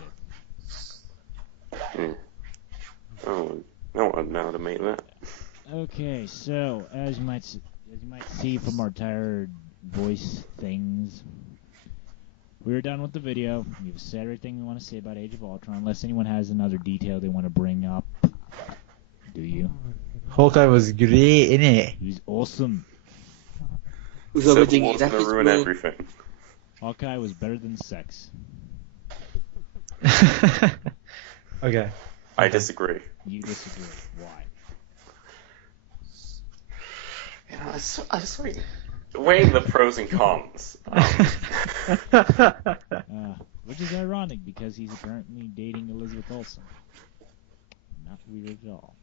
Oh, I don't know how to make that. okay, so as you might see from our tired voice things, we're done with the video. We've said everything we want to say about Age of Ultron, unless anyone has another detail they want to bring up. Do you? Hawkeye was great, innit? He was awesome. Who's everything Civil War's gonna ruin everything. Hawkeye was better than sex. Okay. I disagree. You disagree. Why? I just weighing the pros and cons. Which is ironic because he's apparently dating Elizabeth Olsen. Not weird at all.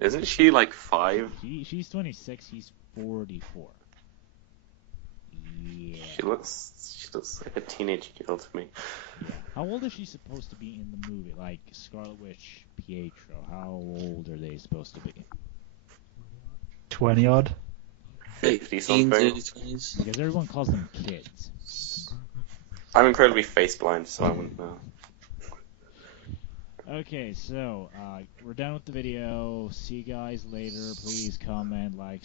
Isn't she like 5? She's 26. He's 44. Yeah. She looks like a teenage girl to me. Yeah. How old is she supposed to be in the movie? Like Scarlet Witch, Pietro. How old are they supposed to be? 20 odd. 50 Teens, something. early 20s. Because everyone calls them kids. I'm incredibly face blind, so I wouldn't know. Okay, so we're done with the video. See you guys later. Please comment, like,